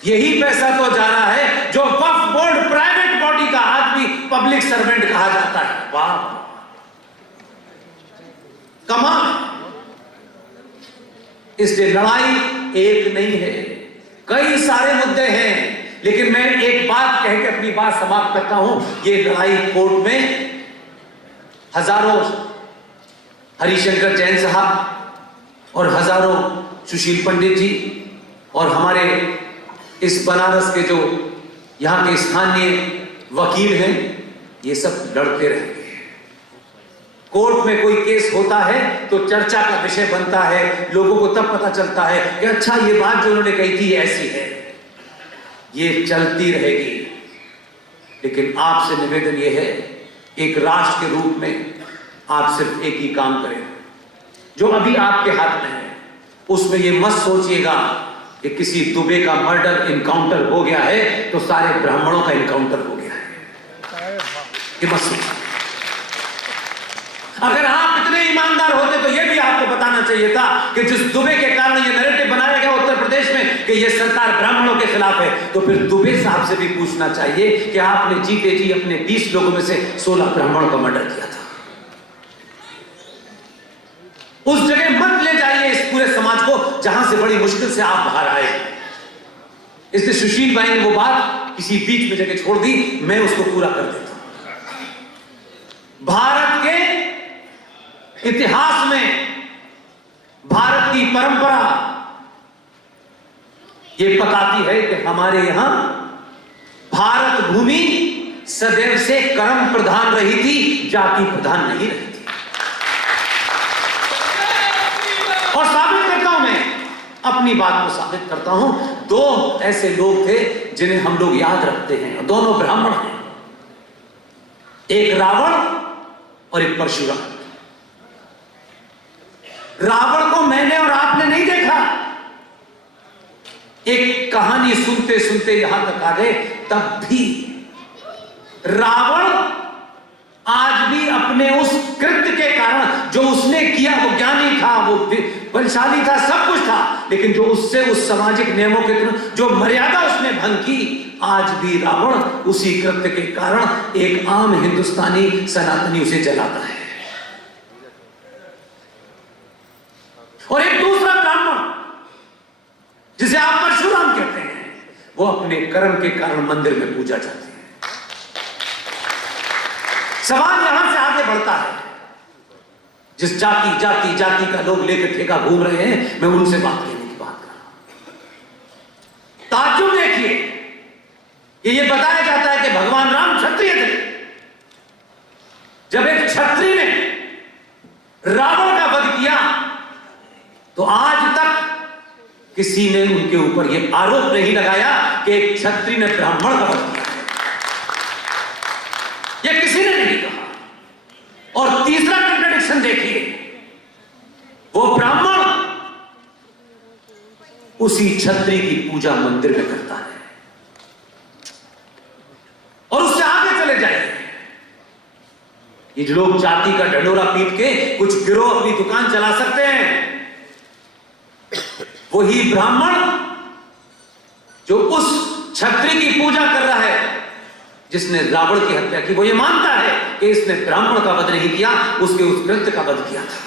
यही पैसा तो जा रहा है जो वक्फ बोर्ड प्राइवेट बॉडी का आदमी पब्लिक सर्वेंट कहा जाता है। वाह, कमाल। इसलिए लड़ाई एक नहीं है, कई सारे मुद्दे हैं। लेकिन मैं एक बात कह के अपनी बात समाप्त करता हूं। ये लड़ाई कोर्ट में हजारों हरिशंकर जैन साहब और हजारों सुशील पंडित जी और हमारे इस बनारस के जो यहाँ के स्थानीय वकील हैं, ये सब लड़ते रहेंगे। कोर्ट में कोई केस होता है तो चर्चा का विषय बनता है, लोगों को तब पता चलता है कि अच्छा ये बात जो उन्होंने कही थी ऐसी है। ये चलती रहेगी। लेकिन आपसे निवेदन यह है, एक राष्ट्र के रूप में आप सिर्फ एक ही काम करें, जो अभी आपके हाथ में है। उसमें यह मत सोचिएगा कि किसी दुबे का मर्डर इनकाउंटर हो गया है तो सारे ब्राह्मणों का इनकाउंटर हो गया है। ये मत सोचिए। अगर आप इतने ईमानदार होते तो यह भी आपको बताना चाहिए था कि जिस दुबे के कारण यह नैरेटिव बनाया गया उत्तर प्रदेश में कि यह सरकार ब्राह्मणों के खिलाफ है, तो फिर दुबे साहब से भी पूछना चाहिए कि आपने जीते जी अपने 20 लोगों में से 16 ब्राह्मणों का मर्डर किया था। उस जगह मत ले जाइए इस पूरे समाज को जहां से बड़ी मुश्किल से आप बाहर आए। इसलिए सुशील भाई ने वो बात किसी बीच में जगह छोड़ दी, मैं उसको पूरा कर देता हूं। भारत के इतिहास में, भारत की परंपरा यह बताती है कि हमारे यहां भारत भूमि सदैव से कर्म प्रधान रही थी, जाति प्रधान नहीं रही थी। और साबित करता हूं, मैं अपनी बात को साबित करता हूं। 2 ऐसे लोग थे जिन्हें हम लोग याद रखते हैं, दोनों ब्राह्मण हैं, एक रावण और एक परशुराम। रावण को मैंने और आपने नहीं देखा, एक कहानी सुनते सुनते यहां तक आ गए। तब भी रावण आज भी अपने उस कृत्य के कारण जो उसने किया, वो ज्ञानी था, वो बलशाली था, सब कुछ था, लेकिन जो उससे उस सामाजिक नियमों के जो मर्यादा उसने भंग की, आज भी रावण उसी कृत्य के कारण एक आम हिंदुस्तानी सनातनी उसे जलाता है। और एक दूसरा ब्राह्मण जिसे आप परशुराम कहते हैं, वो अपने कर्म के कारण मंदिर में पूजा जाते हैं। सवाल यहां से आगे बढ़ता है, जिस जाति जाति जाति का लोग लेकर ठेका घूम रहे हैं, मैं उनसे बात करने की बात कर रहा हूं। ताज्जुब देखिए कि यह बताया जाता है कि भगवान राम क्षत्रिय थे। जब एक क्षत्रिय ने रावण का वध किया तो आज तक किसी ने उनके ऊपर यह आरोप नहीं लगाया कि एक क्षत्रिय ने ब्राह्मण का वध किया, यह किसी ने नहीं कहा। और तीसरा कंट्राडिक्शन देखिए, वो ब्राह्मण उसी क्षत्रिय की पूजा मंदिर में करता है। और उससे आगे चले जाइए, ये लोग जाति का ढंडोरा पीट के कुछ गिरोह अपनी दुकान चला सकते हैं। वही ब्राह्मण जो उस क्षत्रिय की पूजा कर रहा है जिसने रावण की हत्या की, वो ये मानता है कि इसने ब्राह्मण का वध नहीं किया, उसके उस कृत्य का वध किया था।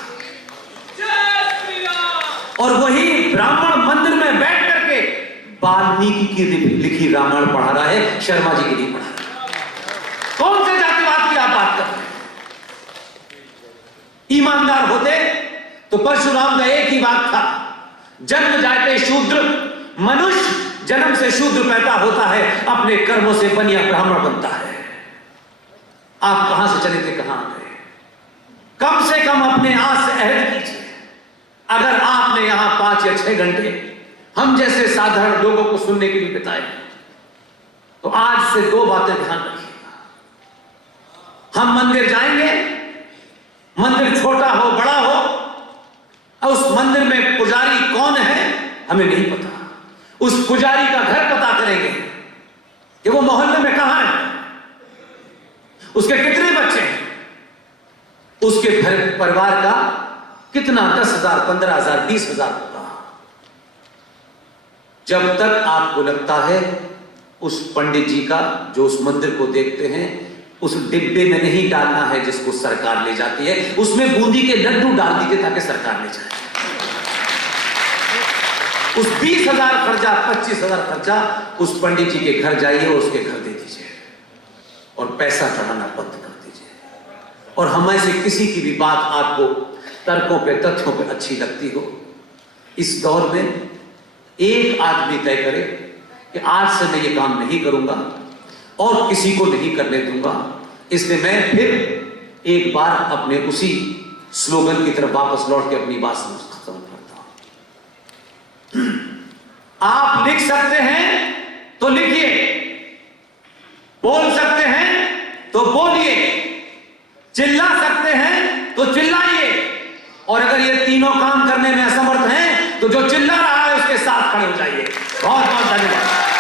और वही ब्राह्मण मंदिर में बैठ करके वाल्मीकि की लिखी रामायण पढ़ा रहा है, शर्मा जी की नहीं पढ़ा रहा। कौन से जातिवाद की आप बात कर रहे हैं? ईमानदार होते तो परशुराम का एक ही बात था, जन्म जाते शूद्र, मनुष्य जन्म से शूद्र पैदा होता है, अपने कर्मों से बनिया ब्राह्मण बनता है। आप कहां से चले थे, कहां गए? कम से कम अपने आज से अहद कीजिए। अगर आपने यहां 5 या 6 घंटे हम जैसे साधारण लोगों को सुनने के लिए बिताए, तो आज से 2 बातें ध्यान रखिएगा। हम मंदिर जाएंगे, मंदिर छोटा हो बड़ा हो, और उस मंदिर में पुजारी कौन है हमें नहीं पता। उस पुजारी का घर पता करेंगे कि वो मोहल्ले में कहां है, उसके कितने बच्चे हैं, उसके परिवार का कितना 10,000, 15,000, 20,000 होगा। जब तक आपको लगता है उस पंडित जी का जो उस मंदिर को देखते हैं, उस डिब्बे में नहीं डालना है जिसको सरकार ले जाती है, उसमें बूंदी के लड्डू डाल दीजिए ताकि सरकार ले जाए। उस 20,000 खर्चा, 25,000 खर्चा उस पंडित जी के घर जाइए और उसके घर दे दीजिए और पैसा चढ़ाना बंद कर दीजिए। और हमें से किसी की भी बात आपको तर्कों पे, तथ्यों पे अच्छी लगती हो, इस दौर में एक आदमी तय करे कि आज से मैं ये काम नहीं करूंगा और किसी को नहीं करने दूंगा। इसलिए मैं फिर एक बार अपने उसी स्लोगन की तरफ वापस लौट के अपनी बात खत्म करता हूं। आप लिख सकते हैं तो लिखिए, बोल सकते हैं तो बोलिए, चिल्ला सकते हैं तो चिल्लाइए, और अगर ये तीनों काम करने में असमर्थ हैं तो जो चिल्ला रहा है उसके साथ खड़े हो जाइए। बहुत बहुत धन्यवाद।